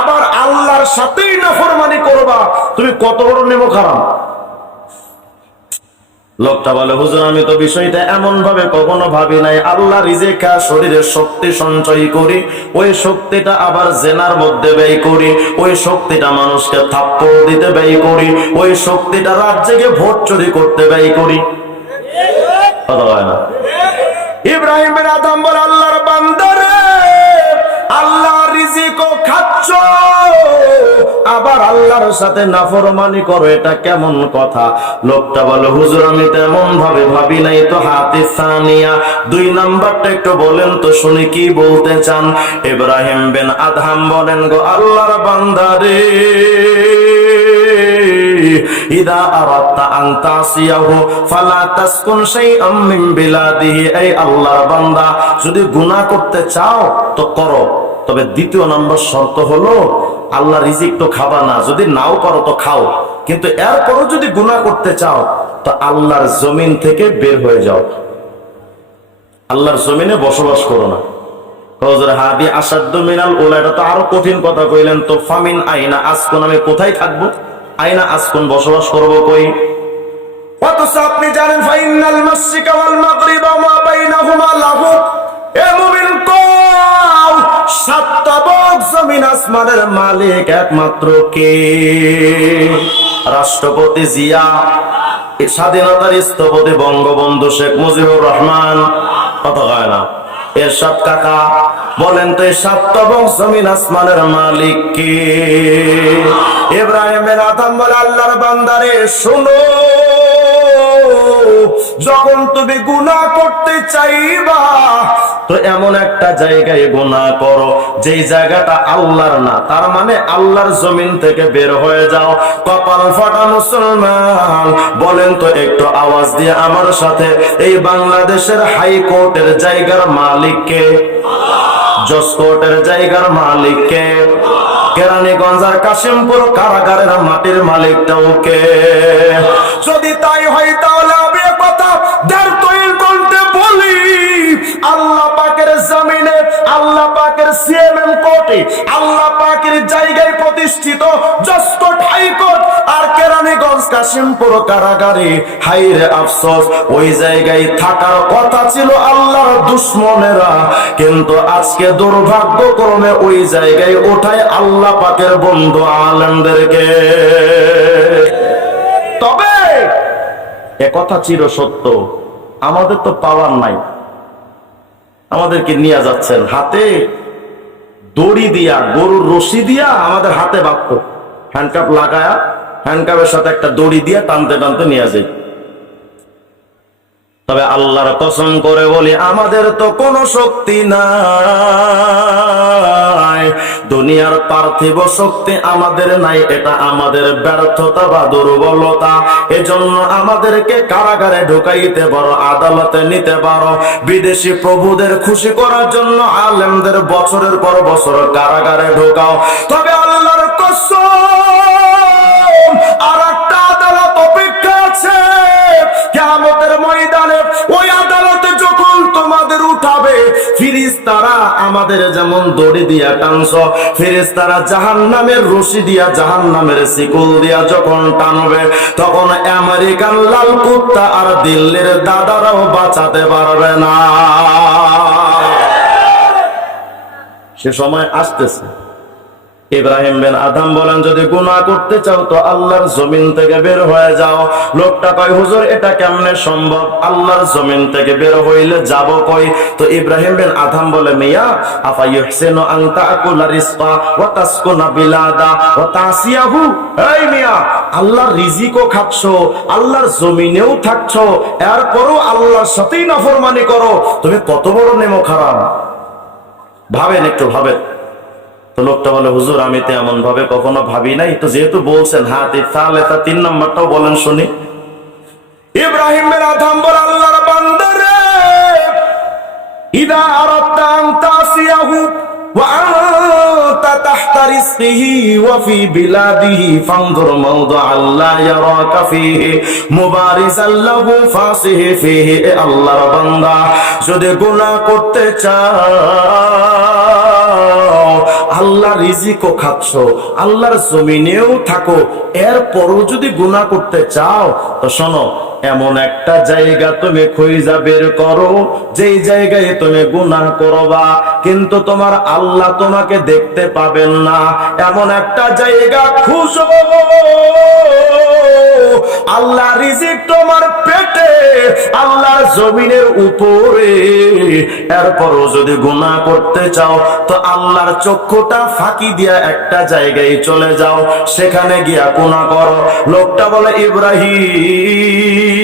আবার আল্লাহর সাথেই নাফরমানি করবা, তুমি কত বড় নেমো খারাপ। লোকটা বলে, হুজুর আমি তো বিষয়টা এমন ভাবে কখনো ভাবি নাই। আল্লাহ রিজিক খা, শরীরের শক্তি সঞ্চয় করি, ওই শক্তিটা আবার জেনার মধ্যে ব্যয় করি, ওই শক্তিটা মানুষকে থাপ্পড় দিতে ব্যয় করি, ওই শক্তিটা রাত জেগে ভোট চুরি করতে ব্যয় করি। কথা হয় না? ইব্রাহিম বিন আদহাম বলে, আল্লাহর বান্দারে, আল্লাহ রিজিকও খাচ্ছ আবার আল্লাহর সাথে নাফরমানি করো, এটা কেমন কথা? লোকটা বলে, হুজুর আমি তেমন ভাবে ভাবি নাই। তো হাতে সানিয়া 2 নাম্বারটা একটু বলেন তো শুনি, কি বলতে চান? ইব্রাহিম বিন আদহাম বলেন, গো আল্লাহর বান্দা রে, ইদা আরাদতা আন তাসিয়াহু ফালা তাসকুন শাইআম মিন বিলাদিহি। এই আল্লাহর বান্দা, যদি গুনাহ করতে চাও তো করো, তবে 2 নম্বর শর্ত হলো আল্লাহ রিজিক তো খাবা না, যদি নাও পারো তো খাও, কিন্তু এরপরও যদি গুনাহ করতে চাও তো আল্লাহর জমিন থেকে বের হয়ে যাও, আল্লাহর জমিনে বসবাস করো না। হুজুর হাদি আসাদ্দু মিনাল উলা, এটা তো আরো কঠিন কথা কইলেন। তো ফামিন আইনা আসকুন, আমি কোথায় থাকবো? আইনা আসকুন, বসবাস করবো কই? অথচ আপনি জানেন ফাইনাল মাশরিকা ওয়াল মাগরিবা মা বাইনাহুমা লাহু। এ মুমিন কও, 7 তাবক জমিন আসমানের মালিক একমাত্র কে? রাষ্ট্রপতি জিয়া, স্বাধীনতার স্থপতি বঙ্গবন্ধু শেখ মুজিবুর রহমান। কথা হয় না? এরশাদ কাকা বলেন তো, 7 তাবক জমিন আসমানের মালিক কে? ইব্রাহিম বিন আদহাম বলে, আল্লাহর বান্দারে শুনো, যখন তুমি গুনাহ করতে চাইবা তো এমন একটা জায়গায় গুনাহ করো যেই জায়গাটা আল্লাহর না, তার মানে আল্লাহর জমিন থেকে বের হয়ে যাও। কপাল ফাটা মুসলমান, বলেন তো একটু আওয়াজ দিয়ে আমার সাথে, এই বাংলাদেশের হাইকোর্টের জায়গার মালিক কে? জজ কোর্টের জায়গার মালিক কে? কেরানীগঞ্জ আর কাশিমপুর কারাগারের মাটির মালিকটাও কে? যদি তাই হয় তাহলে আমি কথা দাঁড়িয়ে কণ্ঠে বলি, আল্লাহ পাকের জমিনে, আল্লাহ পাকের সিএমএম কোর্টে, আল্লাহ পাকের জায়গায় প্রতিষ্ঠিত জজ কোর্ট, হাইকোর্ট আর কেরানীগঞ্জ কাশিমপুর কারাগারে, হাইরে আফসোস, ওই জায়গায় থাকার কথা ছিল আল্লাহর দুশমনেরা, কিন্তু আজকে দুর্ভাগ্যক্রমে ওই জায়গায় ওঠায় আল্লাহ পাকের বন্ধু আলেমদেরকে। তবে একথা চির সত্য, আমাদের তো পাওয়ার নাই, আমাদেরকে নিয়ে যাচ্ছেন হাতে দড়ি দিয়া, গরুর রশি দিয়া আমাদের হাতে বাঁধত, হ্যান্ডকাপ লাগায়া, হ্যান্ডকাপের সাথে একটা দড়ি দিয়া টানতে টানতে নিয়ে যায়। তবে আল্লাহর কসম করে বলি, আমাদের তো কোনো শক্তি নাই, নাই। দুনিয়ার পার্থিব শক্তি আমাদের নাই, এটা আমাদের ব্যর্থতা বা দুর্বলতা। এজন্য আমাদেরকে কারাগারে ঢুকাইতে পারো, আদালতে নিতে পারো। বিদেশি প্রভুদের খুশি করার জন্য আলেমদের বছরের পর বছর কারাগারে ঢোকাও। তবে আল্লাহর কসম, আর একটা আদালত অপেক্ষা আছে কিয়ামতের ময়দানে। ওই আদালতে যখন তোমাদের উঠাবে, ফেরেশতারা আমাদের যেমন দড়ি দিয়া টানছ, ফেরেশতারা জাহান্নামের রশি দিয়া, জাহান্নামের শিকল দিয়া যখন টানবে, তখন আমেরিকান লাল কুত্তা আর দিল্লির দাদারাও বাঁচাতে পারবে না। সে সময় আসতেছে। ইব্রাহিম বিন আদম বলেন, যদি গুনাহ করতে চাও তো আল্লাহর জমিন থেকে বের হয়ে যাও। লোকটা কয়, হুজুর এটা কেমনে সম্ভব? আল্লাহর জমিন থেকে বের হইলে যাব কই? তো ইব্রাহিম বিন আদম বলে, মিয়া আফা ইহসিনু আন তাকুলা রিজকা ওয়া তাসকুনা বিলাদা ওয়া তাসিয়াহু। এই মিয়া, আল্লাহর রিজিকও খাচ্ছো, আল্লাহর জমিনেও থাকছো, এরপরও আল্লাহর সাথেই নাফরমানি করো। তুমি কত বড় নেমো খারাপ। ভাবেন, একটু ভাবেন। তো লোকটা বলে, হুজুর আমি তো এমন ভাবে কখনো ভাবি নাই। তো যেহেতু বলছেন, হ্যাঁ তাহলে তা 3 নম্বরটাও বলেন শুনি। ইব্রাহিম বিন আদম বলে, আল্লাহর বান্দা রে, ইদা আরাদতা আন তাসিয়াহু ওয়া আনতা তাহতা রিজকিহি ওয়া ফি বিলাদিহি ফানজুর মাওদা আল্লাহ ইয়ারাকা ফিহি মুবারিজাল লাহু ফাসিহি ফিহি। আল্লাহর বান্দা, যদি গুনাহ করতে চাও, আল্লাহ রিজিকও খাচ্ছ, আল্লাহর জমিনেও থাকো, এরপরও যদি গুনাহ করতে চাও, তো শোনো, এমন একটা জায়গা তুমি খুঁজা বের করো, যেই জায়গায় তুমি গুনাহ করবা কিন্তু তোমার আল্লাহ তোমাকে দেখতে পাবেন না। এমন একটা জায়গা খুঁজো, আল্লাহ রিজিক তোমার পেটে, আল্লাহর জমিনের উপরে, এরপরও যদি গুনাহ করতে চাও তো আল্লাহর চক্ষুটা ফাঁকি দিয়া একটা জায়গায় চলে যাও, সেখানে গিয়া গুনাহ করো। লোকটা বলে, ইব্রাহিম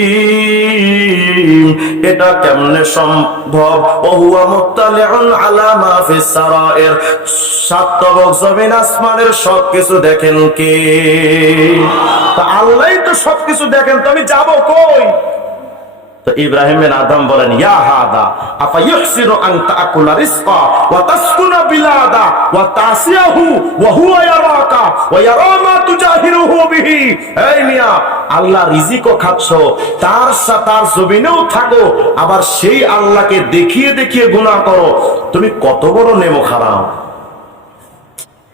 এটা কেমনে সম্ভব? ওহুয়া মুত্তালিউন আলা মা ফিস সারাইর। সাতবক জমিন আসমানের সবকিছু দেখেন কে? তা আল্লাহই তো সবকিছু দেখেন, তো আমি যাব কই? তো ইব্রাহিম বিন আদম বলেন, ইয়া হাদা আফা ইহসিনু আন তাকুলা রিজকা ওয়া তাসকুনা বিলাদা ওয়া তাসিয়াহু ওয়া হুয়া ইয়ারাকা ওয়া ইয়ারা মা তুজাহিরুহু বিহি। এই মিয়া, আল্লাহ রিজিকও খাচ্ছো, তার জমিনেও থাকো, আবার সেই আল্লাহকে দেখিয়ে দেখিয়ে গুনাহ করো। তুমি কত বড় নেমো খারাপ।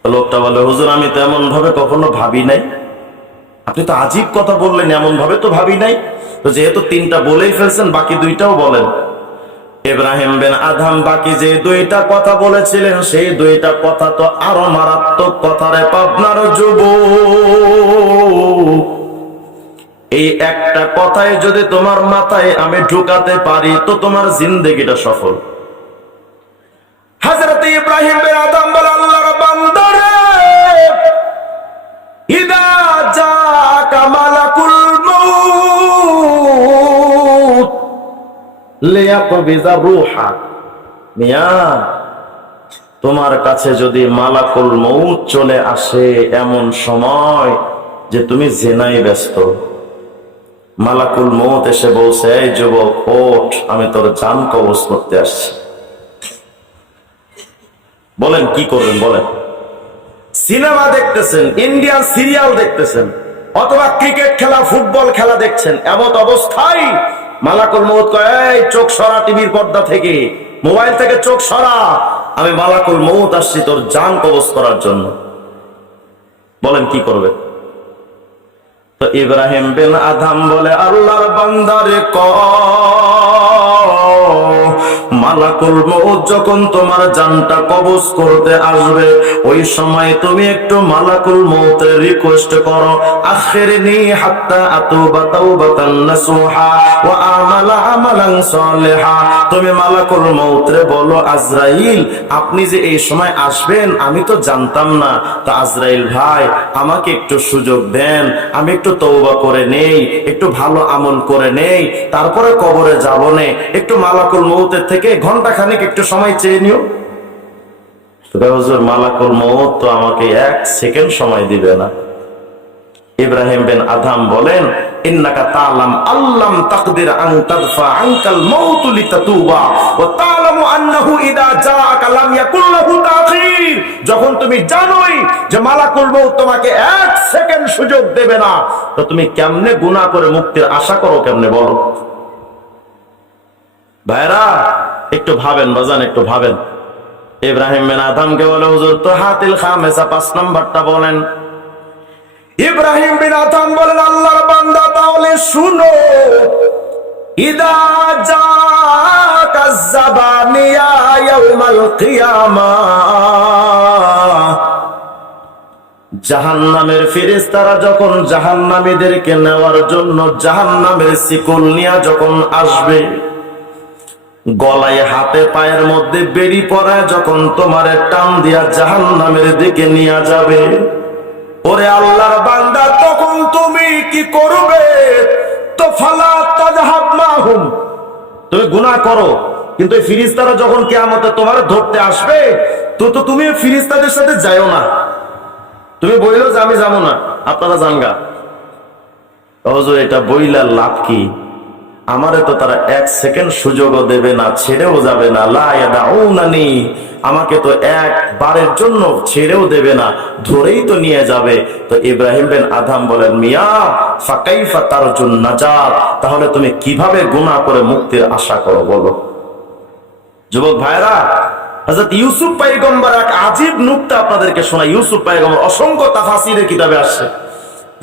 লোকটা বলে, হুজুর আমি তো এমন ভাবে কখনো ভাবি নাই। আপনি তো আজীব কথা বললেন, এমন ভাবে তো ভাবি নাই। তো যেহেতু 3টা বলেই ফেলছেন, বাকি 2টাও বলেন। ইব্রাহিম বিন আদম বাকি যে 2টা কথা বলেছিলেন, সেই 2টা কথা তো আরো মারাত্মক কথা রে পাবনার যুবক। এই একটা কথাই যদি তোমার মাথায় আমি ঢুকাতে পারি, তো তোমার জিন্দেগিটা সফল। হযরত ইব্রাহিম বিন আদম বলে, আল্লাহর বান্দা রে, ইদা জাকা মালাকুল মাউত লিয়াকবিযা রূহা। মিয়া, তোমার কাছে যদি মালাকুল মউত চলে আসে এমন সময় যে তুমি জিনায় ব্যস্ত, মালাকুল মউত এসে বলছে, এই যুবক ওঠ, আমি তোর জান কবজ করতে আসছি। বলেন কি করবেন? বলেন। সিনেমা দেখতেছেন, ইন্ডিয়ান সিরিয়াল দেখতেছেন, অথবা ক্রিকেট খেলা, ফুটবল খেলা দেখছেন, এমন অবস্থায় মালাকুল মউত কয়, এই চোখ সরা টিভির পর্দা থেকে, মোবাইল থেকে চোখ সরা, আমি মালাকুল মউত আসছি তোর জান কবজ করার জন্য। বলেন কি করবে? তো ইব্রাহিম বিন আদম বলে, আল্লাহর বান্দারে মালাকুল মউত যখন তোমার জানটা কবজ করতে আসবে, ওই সময় তুমি একটু মালাকুল মউতের রিকোয়েস্ট করো, আখিরনি হাত্তা আতুবা তাওবাতান নাসুহা ওয়া আমালা আমালান সালিহা। তুমি মালাকুল মউতরে বলো, আজরাইল আপনি যে এই সময় আসবেন আমি তো জানতাম না, তো আজরাইল ভাই আমাকে একটু সুযোগ দেন, আমি একটু তওবা করে নেই, একটু ভালো আমল করে নেই, তারপরে কবরে যাবো নে, একটু মালাকুল মউতের থেকে ঘন্টা খানিক একটু সময় চেয়ে নিও। তো হুজুর মালাকুল মউত তো আমাকে 1 সেকেন্ড সময় দিবে না। ইব্রাহিম বিন আদহাম বলেন, ইন্নাকা তা'লাম আল্লাম তাকদির আন তাদফা আনকাল মাউত লিতাতুবা ওয়া তা'লামু আন্নাহু ইযা জাআকা লাম ইয়াকুল লাহু তাখির। যখন তুমি জানোই যে মালাকুল মউত তোমাকে 1 সেকেন্ড সুযোগ দেবে না, তো তুমি কেমনে গুনাহ করে মুক্তির আশা করো, কেমনে বলো? ভাইরা একটু ভাবেন, বাজান একটু ভাবেন। ইব্রাহিম বিন আদহামকে বলে, হুজুর তো হাতিল খামেসা 5 নাম্বারটা বলেন। ইব্রাহিম বিন আদহাম বলেন, আল্লাহর বান্দা তাহলে শুনো, ইদা জাকা যাবানিয়া ইয়াউমাল কিয়ামাহ, জাহান্নামের ফেরেশতারা যখন জাহান্নামীদেরকে নেওয়ার জন্য জাহান্নামের শিকল নিয়ে যখন আসবে, গলায় হাতে পায়ের মধ্যে বেড়ি পড়ায় যখন তোমারে টান দিয়া জাহান্নামের দিকে নিয়ে যাবে, ওরে আল্লাহর বান্দা তখন তুমি কি করবে? তো ফালা তাযহাব মাহুম, তুমি গুনাহ করো, কিন্তু এই ফেরেশতারা যখন কিয়ামতে তোমার ধরতে আসবে, তো তুমি ফেরেশতাদের সাথে যাইও না। তুমি বইলো যে আমি যাবো না, আপনারা জানগা। হুজুর এটা বইলা লাভ কি? আমারে তো তারা 1 সেকেন্ড সুযোগও দেবে না, ছেড়েও যাবে না। লা ইয়াদাউনানি, আমাকে তো একবারের জন্য ছেড়েও দেবে না, ধরেই তো নিয়ে যাবে। তো ইব্রাহিম বিন আদহাম বলেন, মিয়া ফাকাইফা তারজুন নাজাত, তাহলে তুমি কিভাবে গুনাহ করে মুক্তির আশা করো বলো? যুবক ভাইরা, হযরত ইউসুফ পয়গম্বর এক আজীব নুকতা আপনাদেরকে শোনাই। ইউসুফ পয়গম্বর অসংখ্য তাফসীরের কিতাবে আসছে,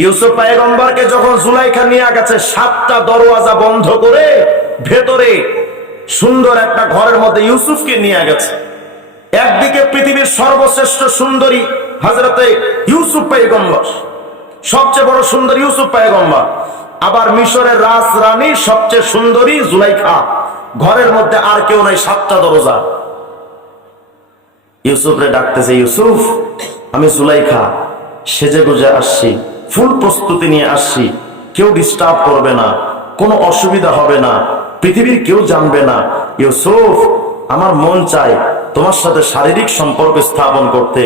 ইউসুফ পয়গম্বরকে যখন জুলাইখা নিয়ে গেছে 7টা দরওয়াজা বন্ধ করে ভেতরে সুন্দর একটা ঘরের মধ্যে ইউসুফকে নিয়ে গেছে। একদিকে পৃথিবীর সর্বশ্রেষ্ঠ সুন্দরী হযরতে ইউসুফ পয়গম্বর, সবচেয়ে বড় সুন্দরী ইউসুফ পয়গম্বর, আবার মিশরের রাজরানী সবচেয়ে সুন্দরী জুলাইখা, ঘরের মধ্যে আর কেউ নাই, 7টা দরজা। ইউসুফরে ডাকতেছে, ইউসুফ আমি জুলাইখা সেজে গুজে আসছি, ফুল প্রস্তুতি নিয়ে আসছি, কেউ ডিস্টার্ব করবে না, কোনো অসুবিধা হবে না, পৃথিবীর কেউ জানবে না। ইউসুফ আমার মন চায় তোমার সাথে শারীরিক সম্পর্ক স্থাপন করতে।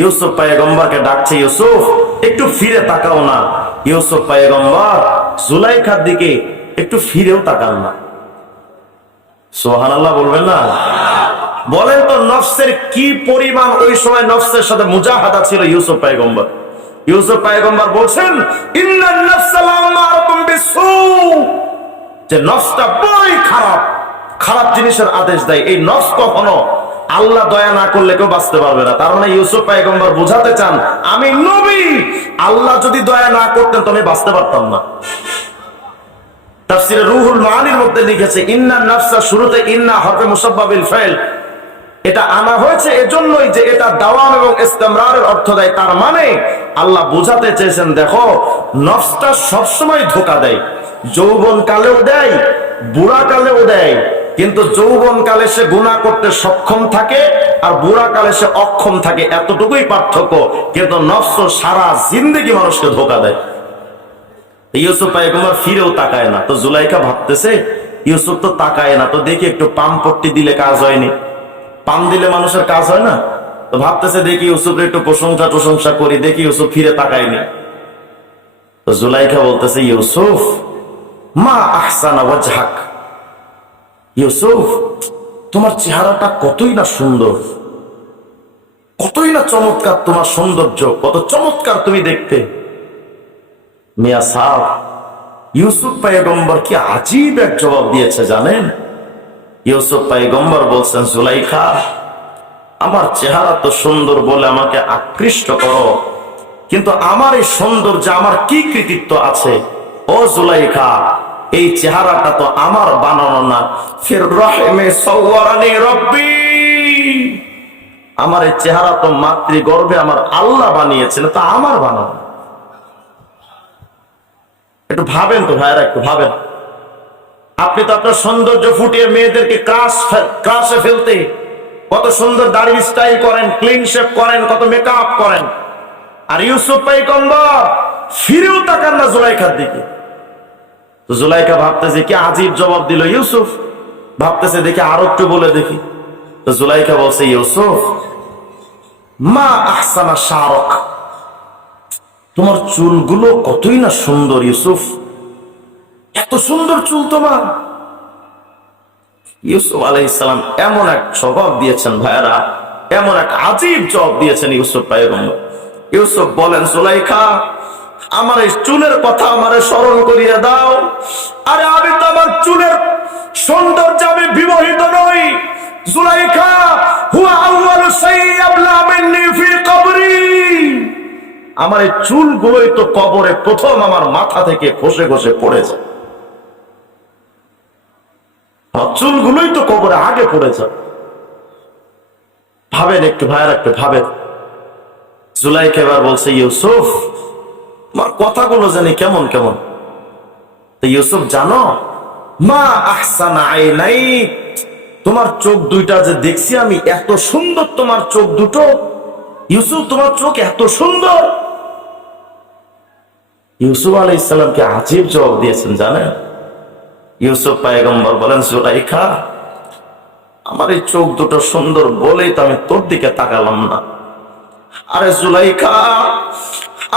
ইউসুফ পয়গম্বরকে ডাকছে, ইউসুফ একটু ফিরে তাকাও না। ইউসুফ পয়গম্বর জুলাইখার দিকে একটু ফিরেও তাকান না। সুবহানাল্লাহ বলবেন না? বলেন তো নফসের কি পরিমাণ ওই সময় নফসের সাথে মুজাহাদা ছিল ইউসুফ পয়গম্বর। ইউসুফ পয়গম্বর বলছেন, ইন্নান নাফসা লামারাতুম বিসু, যে নফসটা বড়ই খারাপ, খারাপ জিনিসের আদেশ দেয়। এই নফস কখনো আল্লাহ দয়া না করলে কেউ বাঁচতে পারবে না। তার মানে ইউসুফ পয়গম্বর বোঝাতে চান, আমি নবী, আল্লাহ যদি দয়া না করতেন তো আমি বাঁচতে পারতাম না। তাফসীরে রুহুল মাআনির মধ্যে লিখেছে, ইন্নান নাফসা, শুরুতে ইন্না হরফে মুসাব্বাবিল ফাইল, এটা আনা হয়েছে এজন্যই যে এটা দাওয়াম এবং ইস্তেমরারের অর্থ দেয়। তার মানে আল্লাহ বোঝাতে চেয়েছেন, দেখো নফসটা সবসময় ধোঁকা দেয়, যৌবন কালেও দেয়, বুড়া কালেও দেয়, কিন্তু যৌবন কালে সে গুনাহ করতে সক্ষম থাকে আর বুড়া কালে সে অক্ষম থাকে, এতটুকুই পার্থক্য। কিন্তু নফস সারা জিন্দেগি মানুষকে ধোঁকা দেয়। ইউসুফ পয়গম্বর ফিরেও তাকায় না। তো জুলাইখা ভাবতেছে, ইউসুফ তো তাকায় না, তো দেখি একটু পাম পট্টি দিলে কাজ হয়নি, পাম দিলে মানুষের কাজ হয় না। তো ভাবতেছে দেখি ইউসুফের একটু প্রশংসা করি, দেখি ইউসুফ ফিরে তাকায়নি। তো জুলাইখা বলতেছে, ইউসুফ মা আহসানা ওয়াজহাক, ইউসুফ তোমার চেহারাটা কতই না সুন্দর, কতই না চমৎকার, তোমার সৌন্দর্য কত চমৎকার তুমি দেখতে। মিয়া সাহেব, ইউসুফ পয়গম্বর কি আজীব এক জবাব দিয়েছে জানেন? ইউসুফ পয়গম্বর বলছেন, জুলাইখা আমার চেহারা তো সুন্দর বলে আমাকে আকৃষ্ট করো, কিন্তু আমার এই সৌন্দর্যে আমার কি কৃতিত্ব আছে? ও জুলাইখা, এই চেহারাটা তো আমার বানানো না, ফির রহমে সাওয়ারানি রব্বি, আমার এই চেহারা তো মাতৃগর্ভে আমার আল্লাহ বানিয়েছেন, তা আমার বানানো। একটু ভাবেন তো ভাইরা, একটু ভাবেন। আপনি তো আপনার সৌন্দর্য ফুটিয়ে মেয়েদেরকে ক্রাশে ফেলতে কত সুন্দর দাড়ির স্টাইল করেন, ক্লিন শেপ করেন, কত মেকআপ করেন। আর ইউসুফ পয়গম্বর ফিরেও তাকান না জুলাইখার দিকে। তো জুলাইখা ভাবতেছে কি আজীব জবাব দিল ইউসুফ, ভাবতেছে দেখি আরো একটু বলে দেখি। তো জুলাইখা বলছে, ইউসুফ মা আহসানা শারক, তোমার চুলগুলো কতই না সুন্দর ইউসুফ, এত সুন্দর চুল তোমার। ইউসুফ আলাইহিস সালাম এমন এক জবাব দিয়েছেন ভাইরা, এমন এক আজীব জবাব দিয়েছেন ইউসুফ পয়গম্বর। ইউসুফ বলেন, জুলাইখা আমার এই চুলের কথা আমারে স্মরণ করিয়ে দাও। আরে আমি তো আমার চুলের সৌন্দর্যে আমি বিমোহিত নই। জুলাইখা হুয়া আউয়ালু শাইইন আবলা মিন্নি ফি কবরি, আমার এই চুলগুলোই তো কবরে প্রথম আমার মাথা থেকে খসে খসে পড়েছে, আমার চুলগুলোই তো কবরে আগে পড়েছে। ভাবেন একটু ভাইয়ার, একটু ভাবেন। জুলাইখা এবার বলছে, ইউসুফ তোমার কথাগুলো জানি কেমন কেমন। তো ইউসুফ, জানো মা আহসানা আইনাইক, তোমার চোখ দুইটা যে দেখছি আমি, এত সুন্দর তোমার চোখ দুটো। ইউসুফ তোমার চোখ এত সুন্দর। ইউসুফ আলাইহিস সালামকে আজীব জবাব দিয়েছেন জানেন। ইউসুফ পয়গম্বর বলেন, জুলাইখা আমার এই চোখ দুটো সুন্দর বলেই তো আমি তোর দিকে তাকালাম না। আরে জুলাইখা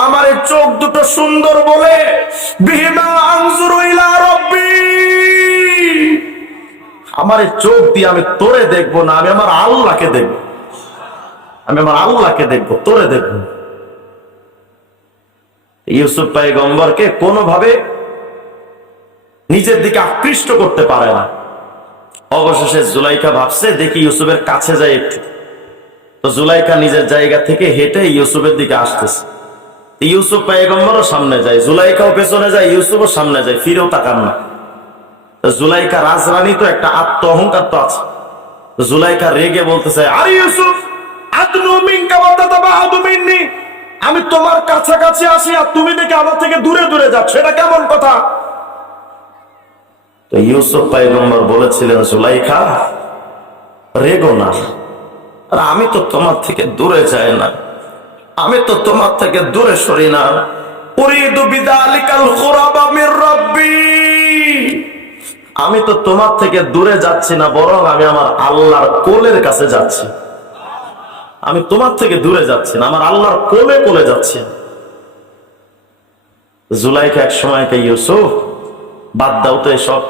আমার এই চোখ দুটো সুন্দর বলে বিহিমা আনজুরু ইলা রাব্বি, আমার এই চোখ দিয়ে আমি তোরে দেখবো না, আমি আমার আল্লাহকে দেখবো, আমি আমার আল্লাহকে দেখবো, তোরে দেখবো। ইউসুফ পয়গম্বরকে কোনোভাবে নিজের দিকে আকৃষ্ট করতে পারে না। অবশেষে জুলাইখা ভাবছে দেখি ইউসুফের কাছে যায় একটু। তো জুলাইখা নিজের জায়গা থেকে হেঁটে ইউসুফের দিকে আসতেছে। ইউসুফ পয়গম্বরও সামনে যায়, জুলাইখাও পেছনে যায়, ইউসুফও সামনে যায়, ফিরেও তাকান না। জুলাইখা রাজরানী তো, একটা আত্ম অহংকার তো আছে। জুলাইখা রেগে বলতেছে, আরে ইউসুফ আদনু মিনকা ওয়া তাতাবাআদু মিন্নি, আমি তোমার কাছাকাছি আসি আর তুমি দেখে আমার থেকে দূরে দূরে যাচ্ছ, এটা কেমন কথা? তো ইউসুফ পয়গম্বর বলেছিলেন, জুলাইখা রেগো না, আর আমি তো তোমার থেকে দূরে যাই না, আমি তো তোমার থেকে দূরে সরি না। উরিদু বিযালিকাল কুরবা মির রাব্বি, আমি তো তোমার থেকে দূরে যাচ্ছি না, বরং আমি আমার আল্লাহর কোলের কাছে যাচ্ছি। আমি তোমার থেকে দূরে যাচ্ছি না, আমার আল্লাহর কোলে কোলে যাচ্ছি। জুলাইখা এক সময় কে, ইউসুফ বাদ দাও তো এসব,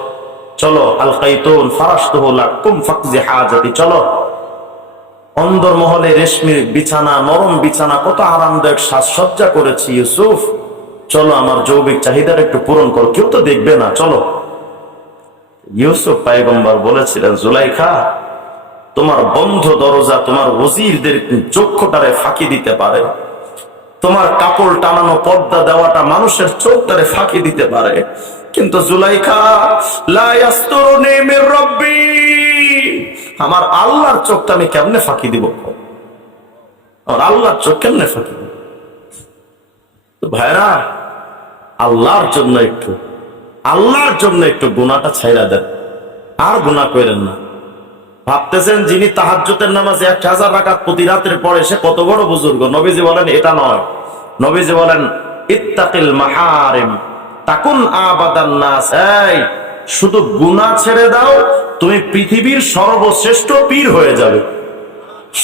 চলো আলকাইতুন ফারাশতুহু লাকুম ফাকজি হাজাতি, চলো অন্দর মহলে রেশমির বিছানা, নরম বিছানা, কত আরামদায়ক সাজসজ্জা করেছি ইউসুফ, চলো আমার যৌবিক চাহিদার একটু পূরণ করো, কেউ তো দেখবে না, চলো। ইউসুফ পয়গম্বর বলেছিলেন, জুলাইখা তোমার বন্ধ দরজা তোমার ওজিরদের চক্ষুটারে ফাঁকি দিতে পারে, তোমার কাপড় টানানো পর্দা দেওয়াটা মানুষের চোখটারে ফাঁকি দিতে পারে, কিন্তু জুলাইখা লা ইয়াসতুরুনি মির রাব্বি, আমার আল্লাহর চোখটা আমি কেমনে ফাঁকি দিব? আমার আল্লাহর চোখ কেমনে ফাঁকি দিব? তো ভাইরা, আল্লাহর জন্য একটু গুনাহটা ছাইরা দেন, আর গুনাহ করেন না। ভাবতেছেন যিনি তাহাজ্জুদের নামাজে 1000 রাকাত প্রতি রাতের পড়ে সে কত বড় বুজুর্গ। নবীজি বলেন এটা নয়, নবীজি বলেন ইত্তাকিল মাহারিম তাকুন আবাদান নাস, এই শুধু গুনাহ ছেড়ে দাও, তুমি পৃথিবীর সর্বশ্রেষ্ঠ পীর হয়ে যাবে,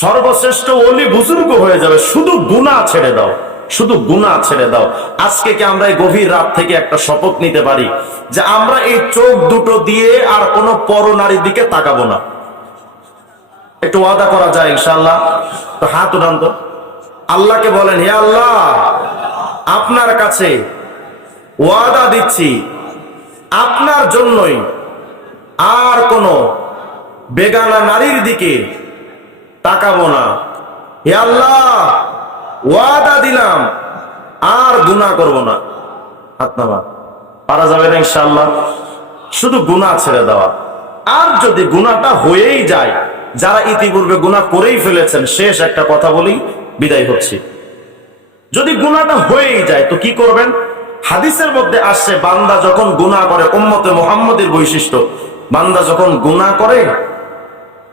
সর্বশ্রেষ্ঠ ওলি বুজুর্গ হয়ে যাবে। শুধু গুনাহ ছেড়ে দাও, শুধু গুনাহ ছেড়ে দাও। আজকে কি আমরা এই গভীর রাত থেকে একটা শপথ নিতে পারি যে আমরা এই চোখ দুটো দিয়ে আর কোনো পরনারীর দিকে তাকাবো না? একটু ওয়াদা করা যায় ইনশাআল্লাহ? তো হাত উঠান তো, আল্লাহকে বলেন, হে আল্লাহ আপনার কাছে ওয়াদা দিচ্ছি আপনার জন্যই আর কোনো বেগানা নারীর দিকে তাকাবো না। হে আল্লাহ ওয়াদা দিলাম আর গুনাহ করব না। হাত নামা, পারা যাবে না ইনশাআল্লাহ? শুধু গুনাহ ছেড়ে দেওয়া। আর যদি গুনাহটা হয়েই যায়, যারা ইতিপূর্বে গুনাহ করেই ফেলেছেন, শেষ একটা কথা বলি, বিদায় হচ্ছি। যদি গুনাহটা হয়েই যায় তো কি করবেন? হাদিসের মধ্যে আসছে, বান্দা যখন গুনাহ করে, উম্মতে মুহাম্মদের বৈশিষ্ট্য, বান্দা যখন গুনাহ করে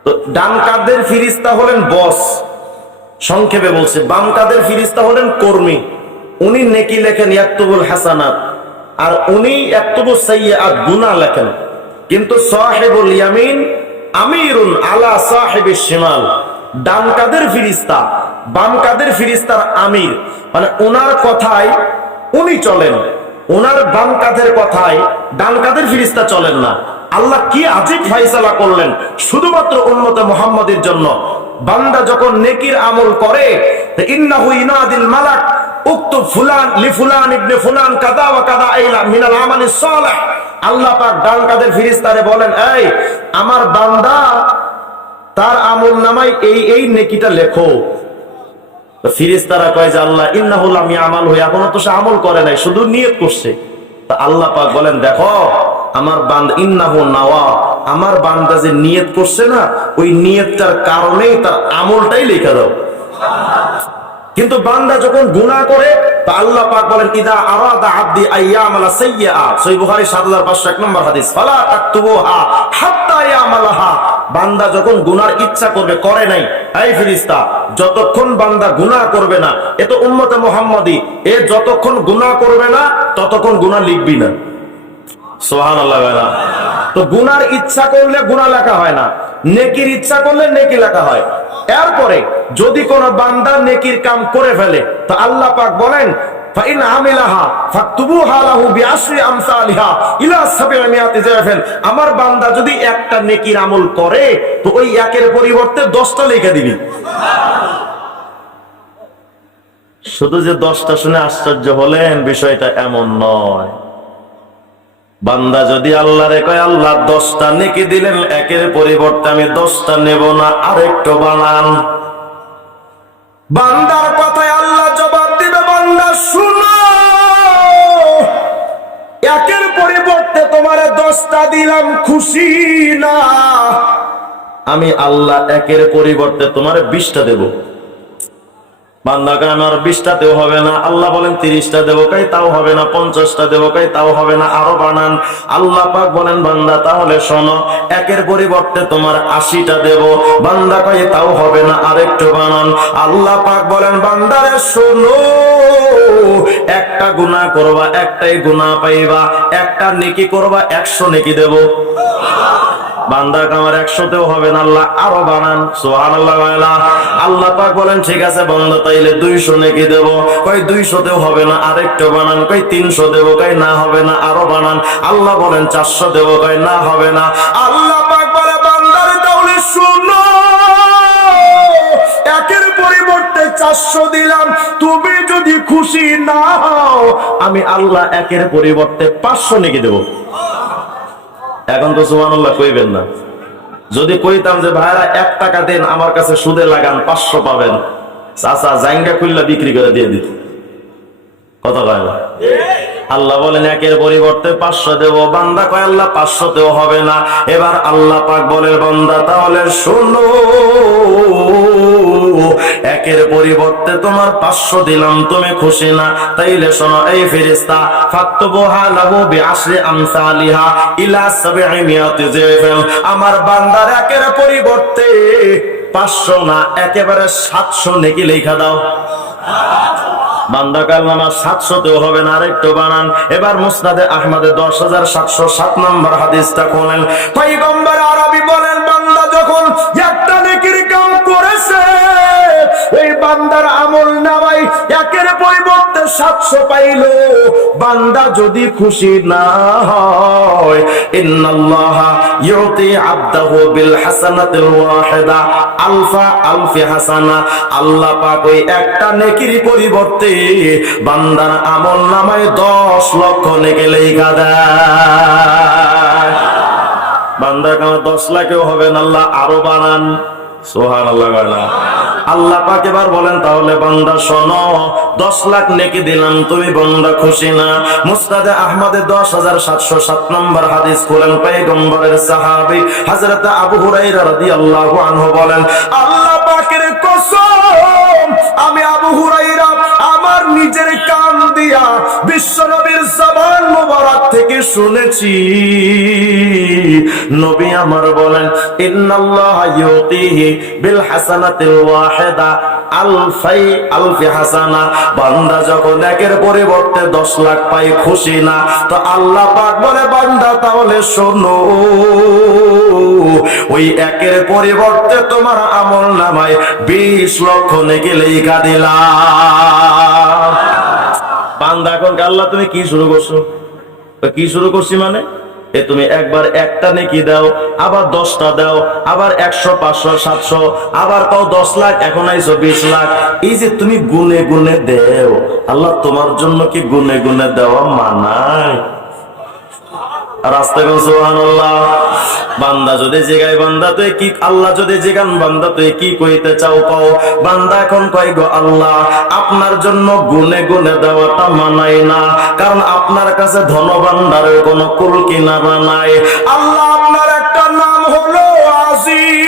তো ডান কাঁধের ফিরিস্তা হলেন বস, সংক্ষেপে বলছে বাম কাঁধের ফিরিস্তা হলেন কর্মী, উনি নেকি লেখেন ইয়াকতুবুল হাসানাত, আর উনি ইয়াকতুবুস সাইয়্যাত গুনাহ লেখেন। কিন্তু সাহিবুল ইয়ামিন আমিরুন আলা সাহিবিশ শিমাল, ডান কাদের ফিরিস্তা, বাম কাদের ফিরিস্তার আমির, মানে ওনার কথায় উনি চলেন, ওনার বাম কাঁধের কথায় ডান কাঁধের ফিরিস্তা চলেন না। আল্লাহ কি আজীব ফাইসালা করলেন শুধুমাত্র উম্মতে মুহাম্মাদের জন্য। বান্দা যখন নেকির আমল করে, ইন্নাহু ইনাদিল মালাক উক্তুব ফুলান লিফুলান ইবনে ফুলান কাদা ওয়া কাদা ইলা মিনাল আমালিস সালিহ। আল্লাহ পাক ডান কাঁধের ফিরিস্তারে বলেন, এই আমার বান্দা তার আমল নামায় এই এই নেকিটা লেখো। ফিরিস্তারা কয় যে আল্লাহ ইন্নাহু লাম ইয়ামাল, এখনো তো সে আমল করে নাই, শুধু নিয়ত করছে। তা আল্লাহ পাক বলেন, দেখো আমার বান্দা ইন্নাহু নাওয়া, আমার বান্দা যে নিয়ত করছে না, ওই নিয়তটার কারণেই তার আমলটাই লেখা দাও। কিন্তু বান্দা যখন গুনাহ করে, তা আল্লাহ পাক বলেন ইদা আরাদা আবদি আইয়ামালা সাইয়্যা, সহিহ বুখারী ৭৫০১ নম্বর হাদিস, ফালা তাকতুবুহা হাত্তা ইয়ামালাহা। বান্দা যখন গুনার ইচ্ছা করবে, করে নাই, এই ফেরেশতা যতক্ষণ বান্দা গুনাহ করবে না, এ তো উম্মতে মুহাম্মাদি, এ যতক্ষণ গুনাহ করবে না ততক্ষণ গুনাহ লিখবি না। সুবহানাল্লাহ। তো গুনার ইচ্ছা করলে গুনাহ লেখা হয় না, নেকির ইচ্ছা করলে নেকি লেখা হয়। এরপরে যদি কোন বান্দা নেকির কাম করে ফেলে, তো আল্লাহ পাক বলেন ফাইন আমিলাহা ফাকতুবুহা লাহু বিআশরি আমসালিহা ইলা ৭০০ যায়ফান। আমার বান্দা যদি একটা নেকির আমল করে, তো ওই একের পরিবর্তে 10টা লিখে দিবি। শুধু যে 10টা শুনে আশ্চর্য হলেন, বিষয়টা এমন নয়। বান্দা যদি আল্লাহরে কয় আল্লাহ 10টা নেকি দিলেন, একের পরিবর্তে আমি 10টা নেব না, আরেকটু বানান। বান্দার কথায় আল্লাহ জবাব দিবে, বান্দা শুনো, একের পরিবর্তে তোমারে 10টা দিলাম, খুশি না? আমি আল্লাহ একের পরিবর্তে তোমারে 20টা দেব। বান্দা কয় আমার 20টাতেও হবে না। আল্লাহ বলেন 30টা দেবো, কাই তাও হবে না। 50টা দেবো, কাই তাও হবে না, আরো বানান। আল্লাহ পাক বলেন বান্দা তাহলে শোনো, একের পরিবর্তে তোমার 80টা দেব। বান্দা কয় তাও হবে না, আরেকটু বানান। আল্লাহ পাক বলেন বান্দারে শোনো, একটা গুনাহ করবা, একটাই গুনাহ পাইবা, একটা নেকি করবা, 100 নেকি দেব। বান্দা আমার 100তেও হবে না, আল্লাহ আরো বানান। সুবহানাল্লাহ। আল্লাহ পাক বলেন ঠিক আছে বান্দা, তাইলে 200 নেকি দেব। কই 200তেও হবে না, আরেকটু বানান। কই 300 দেব। কই না হবে না, আরো বানান। আল্লাহ বলেন 400 দেব। কই না হবে না। আল্লাহ পাক বলে বান্দারে তাহলে শুনো, একের পরিবর্তে 400 দিলাম, তুমি যদি খুশি না হও, আমি আল্লাহ একের পরিবর্তে 500 নেকি দেব। এখন তো সুবহানাল্লাহ কইবেন না। যদি কইতাম যে ভাইরা 1 টাকা দেন, আমার কাছে সুদে লাগান, 500 পাবেন, চাচা জাইঙ্গা খুললা বিক্রি করে দিয়ে দিত। কত কয় না? আল্লাহ বলেন একের পরিবর্তে 500 দেব। বান্দা কয় আল্লাহ 500তেও হবে না। এবার আল্লাহ পাক বলে বান্দা তাহলে শোনো, একের পরিবর্তে তোমার 500 দিলাম, তুমি খুশি না? তাইলে শোনো, এই ফেরেশতা ফাকতুবুহা লাহু বিআশরি আমসালিহা ইলা ৭০০ যায়ফান। আমার বান্দার একের পরিবর্তে 500 না, একেবারে 700 নেকি লেখা দাও। বান্দা কাল নামাজ 700তেও হবে না, আরেকটু বানান। এবার মুসনাদে আহমদে 10707 নম্বর হাদিসটা খোলেন। পয়গম্বর আরবি বলেন বান্দা যখন একটা নেকির কাম করেছে, ওই বান্দার আমল নামায় একের পরিবর্তে 700 পাইলো, বান্দা যদি খুশি না হয়, ইন্নাল্লাহা ইউতি আবদাহু বিল হাসানাতিল ওয়াহিদা আলফা আলফি হাসানা। আল্লাহ পাক ওই একটা নেকির পরিবর্তে বান্দার আমল নামায় 10 লক্ষ নেকি লেখা দেয়। বান্দার কাছে 10 লাখও হবে না, আল্লাহ আরো বানান। সুবহানাল্লাহ। আল্লাহ পাক এবার বলেন তাহলে বান্দা শোনো, 10 লাখ নেকি দিলাম, তুমি বান্দা খুশি না? মুসনাদে আহমদে 10707 নম্বর হাদিস খোলেন। পয়গম্বরের সাহাবী হযরত আবু হুরায়রা রাদিয়াল্লাহু আনহু বলেন, আল্লাহ পাকের কসম, আমি আবু হুরায়রা আমার নিজের কান দিয়ে দিয়া বিশ্ব নবীর জবান মোবারক থেকে শুনেছি। নবী আমার বলেন, ইন্নাল্লাহা ইউতিহি বিল হাসানাতিল ওয়াহিদা আলফি হাসানা। বান্দা যখন একের পরিবর্তে 10 লাখ পাই খুশি না, তো আল্লাহ পাক বলে বান্দা তাহলে শোনো, ওই একের পরিবর্তে তোমার আমল নামায় 20 লক্ষ নেকি লেখা দিলাম। বান্দা এখন আল্লাহ তুমি কি শুরু করছো? কি শুরু করছি মানে তুমি একবার একটা নেকি দাও, আবার 10টা দাও, আবার 100 500 700, আবার কও 10 লাখ, এখন আইছো 20 লাখ। এই যে তুমি গুনে গুনে দেও, আল্লাহ তোমার জন্য কি গুনে গুনে দেওয়া মানায়? রাস্তায় সুবহানাল্লাহ। বান্দা যদি জিগায় বান্দা তুই কি, আল্লাহ যদি জিগান বান্দা তুই কি কইতে চাও কও। বান্দা এখন কয় গো আল্লাহ, আপনার জন্য গুনে গুনে দেওয়াটা মানাই না, কারণ আপনার কাছে ধন ভান্ডারের কোনো কুল কিনারা নাই। আল্লাহ আপনার একটা নাম হলো আজিম,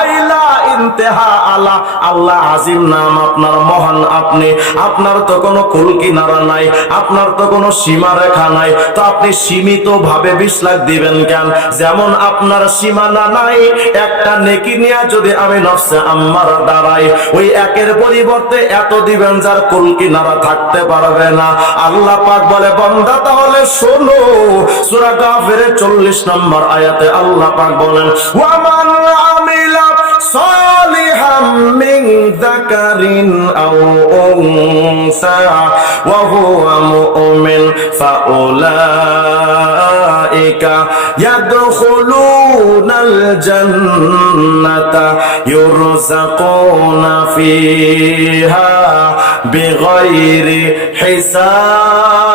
আইলা ইন্তেহা আলা। আল্লাহ আজিম নাম আপনার, মহান আপনি, আপনার তো কোনো কুল কিনারা নাই, আপনার তো কোনো সীমা রেখা নাই, তো আপনি সীমিত ভাবে 20 লাখ দিবেন কেন? যেমন আপনার সীমানা নাই, একটা নেকি নিয়ে যদি আমি নফসে আম্মারা দাঁড়াই, ওই একের পরিবর্তে এত দিবেন যার কুল কিনারা থাকতে পারবে না। আল্লাহ পাক বলে বান্দা তাহলে শোনো, সূরা কাফিরের 40 নম্বর আয়াতে আল্লাহ পাক বলেন, ওয়ামান আমিলা সালিহাম মিন যাকারিন আও উনসা ওয়া হুয়া মুমিন ফাউলাইকা ইয়াদখুলুনাল জান্নাতা ইউরযাকুনা ফিহা বিগাইরি হিসাব।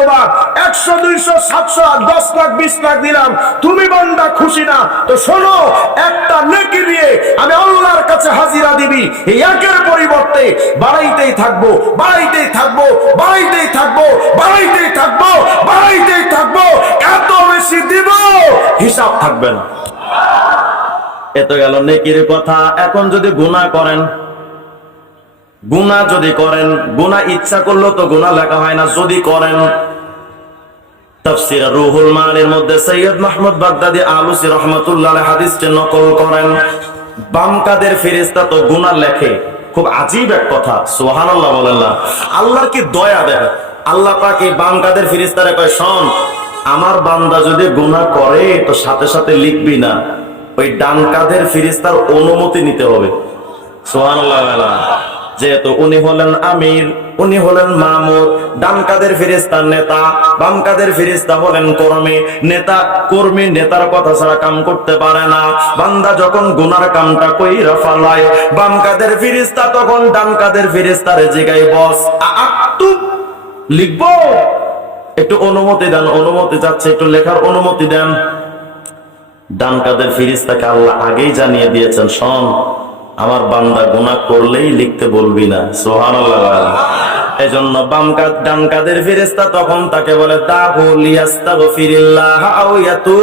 তোমার 100 200 700 10 লাখ 20 লাখ দিলাম, তুমি বান্দা খুশি না, তো শোনো, একটা নেকি দিয়ে আমি আল্লাহর কাছে হাজিরা দিবি, এই একের পরিবর্তে বাড়াইতেই থাকবো, বাড়াইতেই থাকবো, বাড়াইতেই থাকবো, বাড়াইতেই থাকবো, বাড়াইতেই থাকবো, এত বেশি দিব হিসাব থাকবে না। এত গেল নেকির কথা। এখন যদি গুনাহ করেন, গুনাহ যদি করেন, গুনাহ ইচ্ছা করলেও তো গুনাহ লেখা হয় না, যদি করেন। তাফসীর রুহুল মানির মধ্যে সৈয়দ মাহমুদ বাগদাদি আলুসি রাহমাতুল্লাহ আলাইহি হাদিসটি নকল করেন, বাম কাদের ফেরেশতা তো গুনাহ লেখে। খুব আজীব এক কথা, সুবহানাল্লাহ বলেন না। আল্লাহর কি দয়া দেখেন, আল্লাহ পাক এই বাম কাদের ফেরেশতারে কয়, শোন, আমার বান্দা যদি গুনাহ করে তো সাথে সাথে লিখবি না, ওই ডান কাদের ফেরেশতার অনুমতি নিতে হবে। সুবহানাল্লাহ বলেন। যেহেতু উনি হলেন আমির, উনি হলেন মামুর, ডান কাদের ফেরেশতার নেতা, বাম কাদের ফেরেশতা হলেন কর্মী। নেতা কর্মী নেতার কথা ছাড়া কাম করতে পারে না। বান্দা যখন গুনার কামটা কইরা ফালায়, বাম কাদের ফেরেশতা তখন ডান কাদের ফেরেশতারে জিগায়, বস আক্তুব, লিখবো? একটু অনুমতি দেন, অনুমতি চাচ্ছে, একটু লেখার অনুমতি দেন। ডান কাদের ফেরেশতাকে আল্লাহ আগেই জানিয়ে দিয়েছেন, শোন, আমার বান্দা গুনাহ করলেই লিখতে বলবি না। সুবহানাল্লাহ। এজন্য ডান কাদের ফেরেশতা তখন তাকে বলে, তাহু লিয়াস্তাগফিরিল্লাহ আও ইয়াতুব।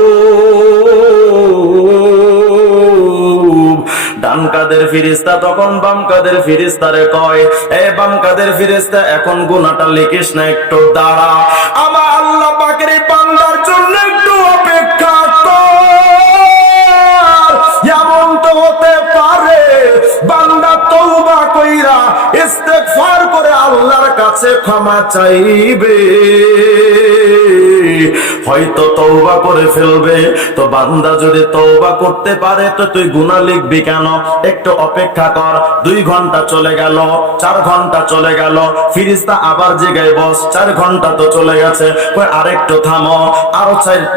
ডান কাদের ফেরেশতা তখন বাম কাদের ফেরেশতারে কয়, এ বাম কাদের ফেরেশতা, এখন গুনাহটা লিখিস না, একটু দাঁড়া, আমার আল্লাহ পাকের এই বান্দার জন্য একটু অপেক্ষা কর। এমন তো হতে পারে বান্দা তওবা কইরা ইস্তেগফার করে আল্লাহর কাছে ক্ষমা চাইবে, হয়তো তওবা করে ফেলবে। তো বান্দা যদি তওবা করতে পারে তো তুই গুনাহ লিখবি কেন? একটু অপেক্ষা কর। 2 ঘন্টা চলে গেল, 4 ঘন্টা চলে গেল, ফেরেশতা আবার জিগায়, বস 4 ঘন্টা তো চলে গেছে, কই আরেকটু থামো, আরো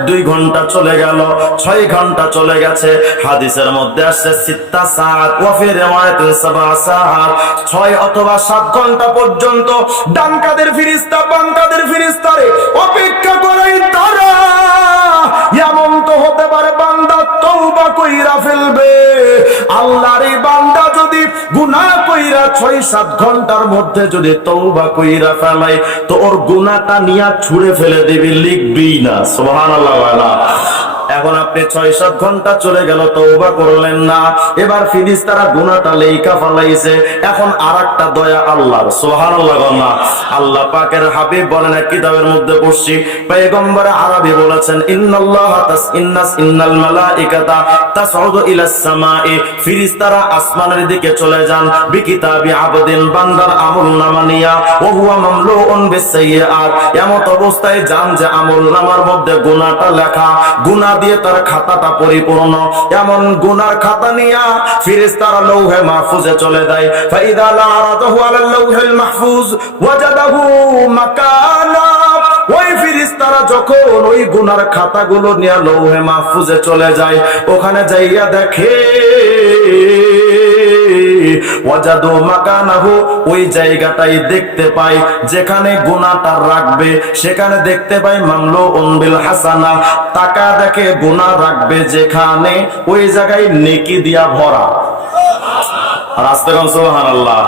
2 ঘন্টা চলে গেল, 6 ঘন্টা চলে গেছে। হাদিসের মধ্যে আসছে 6 সাআত ওয়া ফি রিওয়ায়াতিন 7 সাআত, 6 অথবা 7 ঘন্টা পর্যন্ত ডান কাদের ফেরেশতা বাম কাদের ফেরেশতারে অপেক্ষা করাই তারা। এমন তো হতে পারে বান্দা তওবা কইরা ফেলবে, আল্লাহর এই বান্দা যদি গুনাহ কইরা 6-7 ঘন্টার মধ্যে যদি তওবা কইরা ফেলাই তো ওর গুনাহটা নিয়া ছুঁড়ে ফেলে দিবি, লিখবি না। সুবহানাল্লাহ। এখন আপনি 6-7 ঘন্টা চলে গেল, তওবা করলেন না, এবার ফেরেশতারা গুনাহটা লেখা ফেলাইছে। এখন আরেকটা দয়া আল্লাহর, সুবহানাল্লাহ। আল্লাহ পাকের হাবিব বলেন এক কিতাবের মধ্যে পড়ছি, পয়গম্বর আরবি বলেছেন, ইন্নাল মালাইকাতা তাসউদু ইলাস সামাই, ফেরেশতারা আসমানের দিকে চলে যান, বিকিতাবি আবদিন, বান্দার আমলনামা নিয়া, ওয়া হুয়া মামলুউন বিসাইয়্যাত, এমন অবস্থায় যান যে আমলনামার মধ্যে গুনাহটা লেখা, গুনাহ দিয়ে তার খাতাটা পরিপূর্ণ। এমন গুনার খাতা নিয়া ফেরেশতারা লৌহে মাহফুজে চলে যায়। ফাইদা লারাদাহু আলাল লাউহিল মাহফুজ ওয়াজাদাহু মাকানা, ওই ফেরেশতারা যখন ওই গুনার খাতাগুলো নিয়ে লৌহে মাহফুজে চলে যায়, ওখানে যাইয়া দেখে ওয়াজাদু মাকানাহু, ওই জায়গাটাই দেখতে পায় যেখানে গুনাহটা রাখবে, সেখানে দেখতে পায় মামলুউন বিল হাসানা, টাকা দেখে গুনাহ রাখবে যেখানে, ওই জায়গায় নেকি দিয়া ভরা। রাস্তাগঞ্জ, সুবহানাল্লাহ।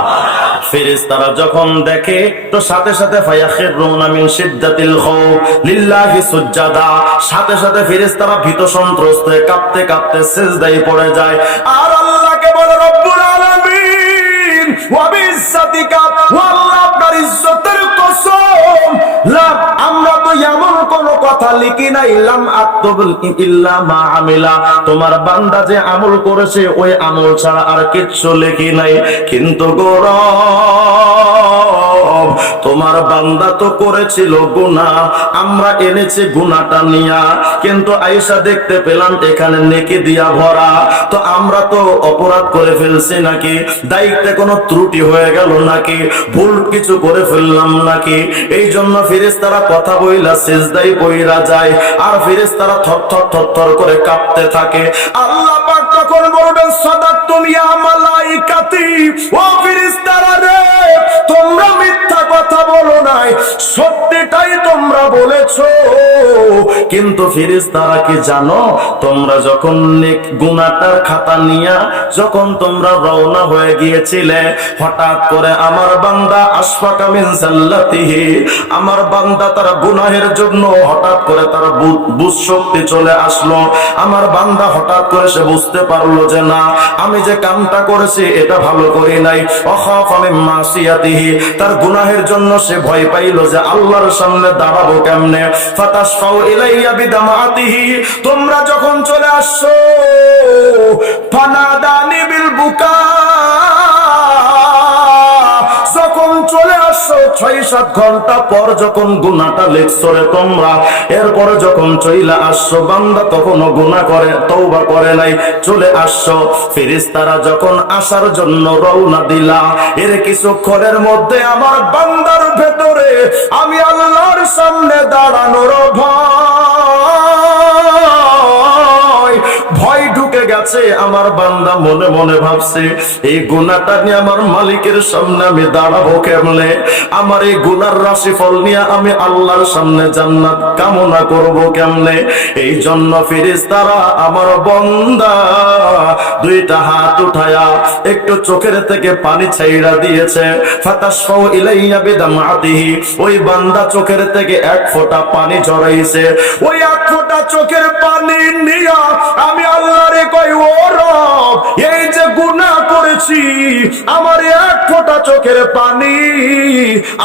ফেরেশতারা যখন দেখে তো সাথে সাথে ফায়াখিরুনা মিন শিদ্দাতিল খাউফ লিল্লাহি সুজদা, সাথে সাথে ফেরেশতারা ভীত সন্ত্রস্ত হয়ে কাঁপতে কাঁপতে সিজদায় পড়ে যায়। আর আল্লাহকে বলে, রব্বুল আলামিন ওয়া বিইজ্জাতিকা, ওয়া আল্লাহ আপনার ইজ্জতের কসম, লা, আমরা তো এমন কোন কথা লিখি নাই, লাম আক্তুবুল ইল্লা মা আমিলা, তোমার বান্দা যে আমল করেছে ওই আমল ছাড়া আর কিচ্ছু লিখি নাই। কিন্তু গৌরব, তোমার বান্দা তো করেছিল গুনাহ, আমরা এনেছি গুনাহটা নিয়া, কিন্তু আয়েশা দেখতে পেলাম এখানে নেকি দিয়া ভরা, তো আমরা তো অপরাধ করে ফেলছি নাকি, দায়িত্বে কোনো ত্রুটি হয়ে গেল নাকি, ভুল কিছু করে ফেললাম নাকি। এই জন্য ফেরেশতারা কথা বইলা সিজদায় পইরা যায়, আর ফেরেশতারা থরথর থরথর করে কাঁপতে থাকে। আল্লাহ পাক তখন বলবেন, সাদাকতুম ইয়া মালাইকাতি, ও ফেরেশতারা রে, তোমরা মিথ্যা কথা বলো নাই, সত্যিটাই তোমরা বলেছো। কিন্তু ফেরেশতারা কি জানো, তোমরা যখন গুনাহটার খাতা নিয়া যখন তোমরা রওনা হয়ে গিয়েছিলে, হঠাৎ করে আমার বান্দা আশফাকা মিন জাল্লাতিহি, আমার বান্দা তার গুনাহের জন্য হঠাৎ করে তার বুঝ শক্তি চলে আসলো। আমার বান্দা হঠাৎ করে সে বুঝতে পারলো যে না, আমি যে কামটা করেছি এটা ভালো করি নাই। অখাফা মিন মাসিয়াতিহি, তার গুনাহের জন্য সে ভয় পাইলো যে আল্লাহর সামনে দাঁড়াবো কেমনে। ফাতাশফাউ ইলাইয়া বিদামাতিহি, তোমরা যখন চলে আসছো, ফানাদানি বিল বুকা, যখন চলে আসছো 6-7 ঘন্টা পর যখন গুনাহটা লিখছো রে তোমরা, এরপরে যখন চইলা আসছো, বান্দা তখনও গুনাহ করে তওবা করে নাই, চলে আসছো। ফেরেশতারা যখন আসার জন্য রওনা দিলা, এর কিছুক্ষণের মধ্যে আমার বান্দার ভেতরে আমি আল্লাহর সামনে দাঁড়ানোর ভয় ঢুকে গেছে। আমার বান্দা মনে মনে ভাবছে, এই গুনাহটা নিয়ে আমার মালিকের সামনে আমি দাঁড়াবো কেমনে, আমার এই গুনার রাশিফল নিয়ে আমি আল্লাহর সামনে জান্নাত কামনা করব কেমনে। এই জন্য ফেরেশতারা আমার বান্দা দুইটা হাত উঠায়া একটু চোখের থেকে পানি ছাইড়া দিয়েছে। ফাতাশফাউ ইলাইয়া বিদামাতিহি, ওই বান্দা চোখের থেকে 1 ফোঁটা পানি ঝরাইছে। ওই 1 ফোঁটা চোখের পানি নিয়া আমি আল্লাহরে কই, ও রব, এই যে গুনাহ করেছি, আমার 1 ফোঁটা চোখের পানি,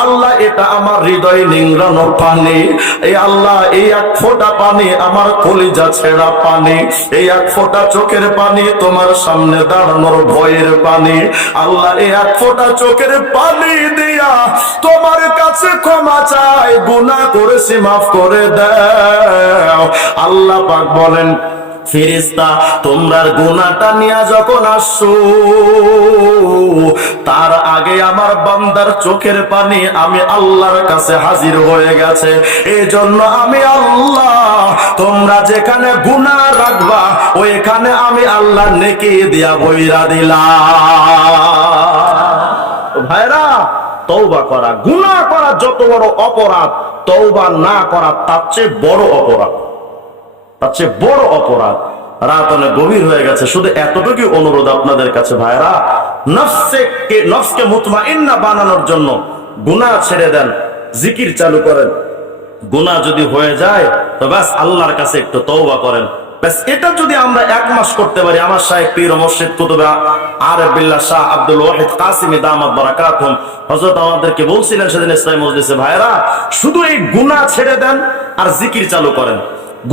আল্লাহ এটা আমার হৃদয় নিংড়ানো পানি। এই আল্লাহ, এই 1 ফোঁটা পানি আমার কলিজা ছেঁড়া পানি, এই 1 ফোঁটা চোখের পানি তোমার সামনে দাঁড়ানোর ভয়ের পানি। আল্লাহ, এই 1 ফোঁটা চোখের পানি দিয়া তোমার কাছে ক্ষমা চাই, গুনাহ করেছি, মাফ করে দাও। আল্লাহ পাক বলেন, ফেরেশতা, তোমরা গুনাহটা নিয়ে যখন আসছো, তার আগে আমার বান্দার চোখের পানি আমি আল্লাহর কাছে হাজির হয়ে গেছে। এই জন্য আমি আল্লাহ, তোমরা যেখানে গুনাহ রাখবা ওইখানে আমি আল্লাহ নেকি দিয়া বইরা দিলাম। ভাইরা, তওবা করা, গুনাহ করা যত বড় অপরাধ, তওবা না করা তার চেয়ে বড় অপরাধ, তার চেয়ে বড় অপরাধ। রাত অনেক গভীর হয়ে গেছে, শুধু এতটুকু অনুরোধ আপনাদের কাছে ভাইরা, নফসকে মুতমাইন্না বানানোর জন্য গুনাহ ছেড়ে দেন, জিকির চালু করেন। গুনাহ যদি হয়ে যায় তো ব্যাস আল্লাহর কাছে একটু তওবা করেন। ব্যাস এটা যদি আমরা 1 মাস করতে পারি, আমার শাইখ পীর ও মুর্শিদ কুতুবে আরিফ বিল্লাহ শাহ আব্দুল ওয়াহিদ কাসিমি দামাত বারাকাতুহুম হযরত আমাদেরকে বলছিলেন সেদিন ইসলামী মজলিসে, ভাইরা শুধু এই গুনাহ ছেড়ে দেন আর জিকির চালু করেন,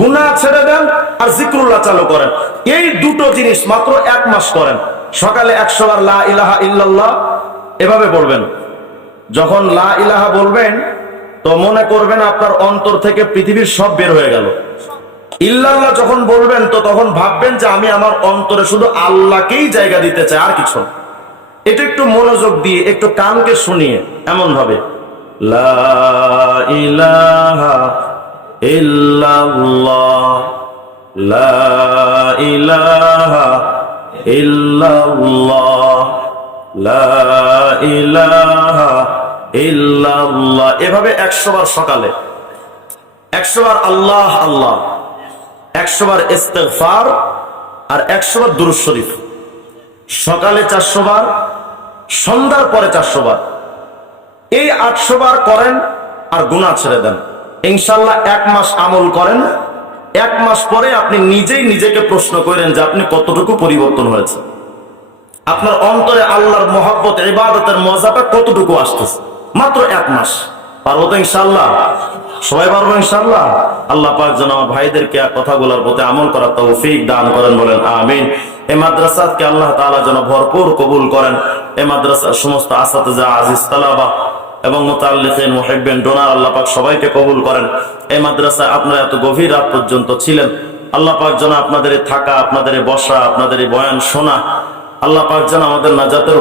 গুনাহ ছেড়ে দেন আর জিকরুল্লাহ চালু করেন। এই দুটো জিনিস মাত্র 1 মাস করেন। সকালে 100 বার লা ইলাহা ইল্লাল্লাহ এভাবে বলবেন। যখন লা ইলাহা বলবেন তো মনে করবেন আপনার অন্তর থেকে পৃথিবীর সব বের হয়ে গেল। ইল্লাল্লাহ যখন বলবেন তো তখন ভাববেন যে আমি আমার অন্তরে শুধু আল্লাহকেই জায়গা দিতে চাই, আর কিছু না। এটা একটু মনোযোগ দিয়ে একটু কানকে শুনিয়ে এমন ভাবে লা ইলাহা ইল্লাল্লাহ, লা ইলাহা ইল্লাল্লাহ, লা ইলাহা ইল্লাল্লাহ, এভাবে 100 বার সকালে, 100 বার আল্লাহ আল্লাহ, 100 বার ইস্তিগফার আর 100 বার দুরূদ শরীফ। সকালে 400 বার, সন্ধ্যার পরে 400 বার। এই 800 বার করেন আর গুনাহ ছেড়ে দেন। ইনশাআল্লাহ 1 মাস আমল করেন, 1 মাস পরে আপনি নিজেই নিজেকে প্রশ্ন করেন যে আপনি কতটুকু পরিবর্তন হয়েছে, আপনার অন্তরে আল্লাহর মহব্বত ইবাদতের মজাটা কতটুকু আসতেছে। মাত্র 1 মাস। পারবো তো ইনশাআল্লাহ? সবাই পারবো ইনশাআল্লাহ? আল্লাহ পাক যেন আমার ভাইদেরকে কথাগুলোর প্রতি আমল করার তৌফিক দান করেন, বলেন আমিন। এই মাদ্রাসাকে আল্লাহ তাআলা যেন ভরপুর কবুল করেন। এই মাদ্রাসার সমস্ত আসাতিজা, আজিজ তালাবা এবং মুতাআল্লিকিন, মুহিব্বিন, ডোনার আল্লাহ পাক সবাইকে কবুল করেন। এই মাদ্রাসায় আপনারা এত গভীর রাত পর্যন্ত ছিলেন, আল্লাহ পাক যেন আপনাদের থাকা, আপনাদের বসা, আপনাদের বয়ান শোনা, আল্লাহ পাক যেন আমাদের নাজাতের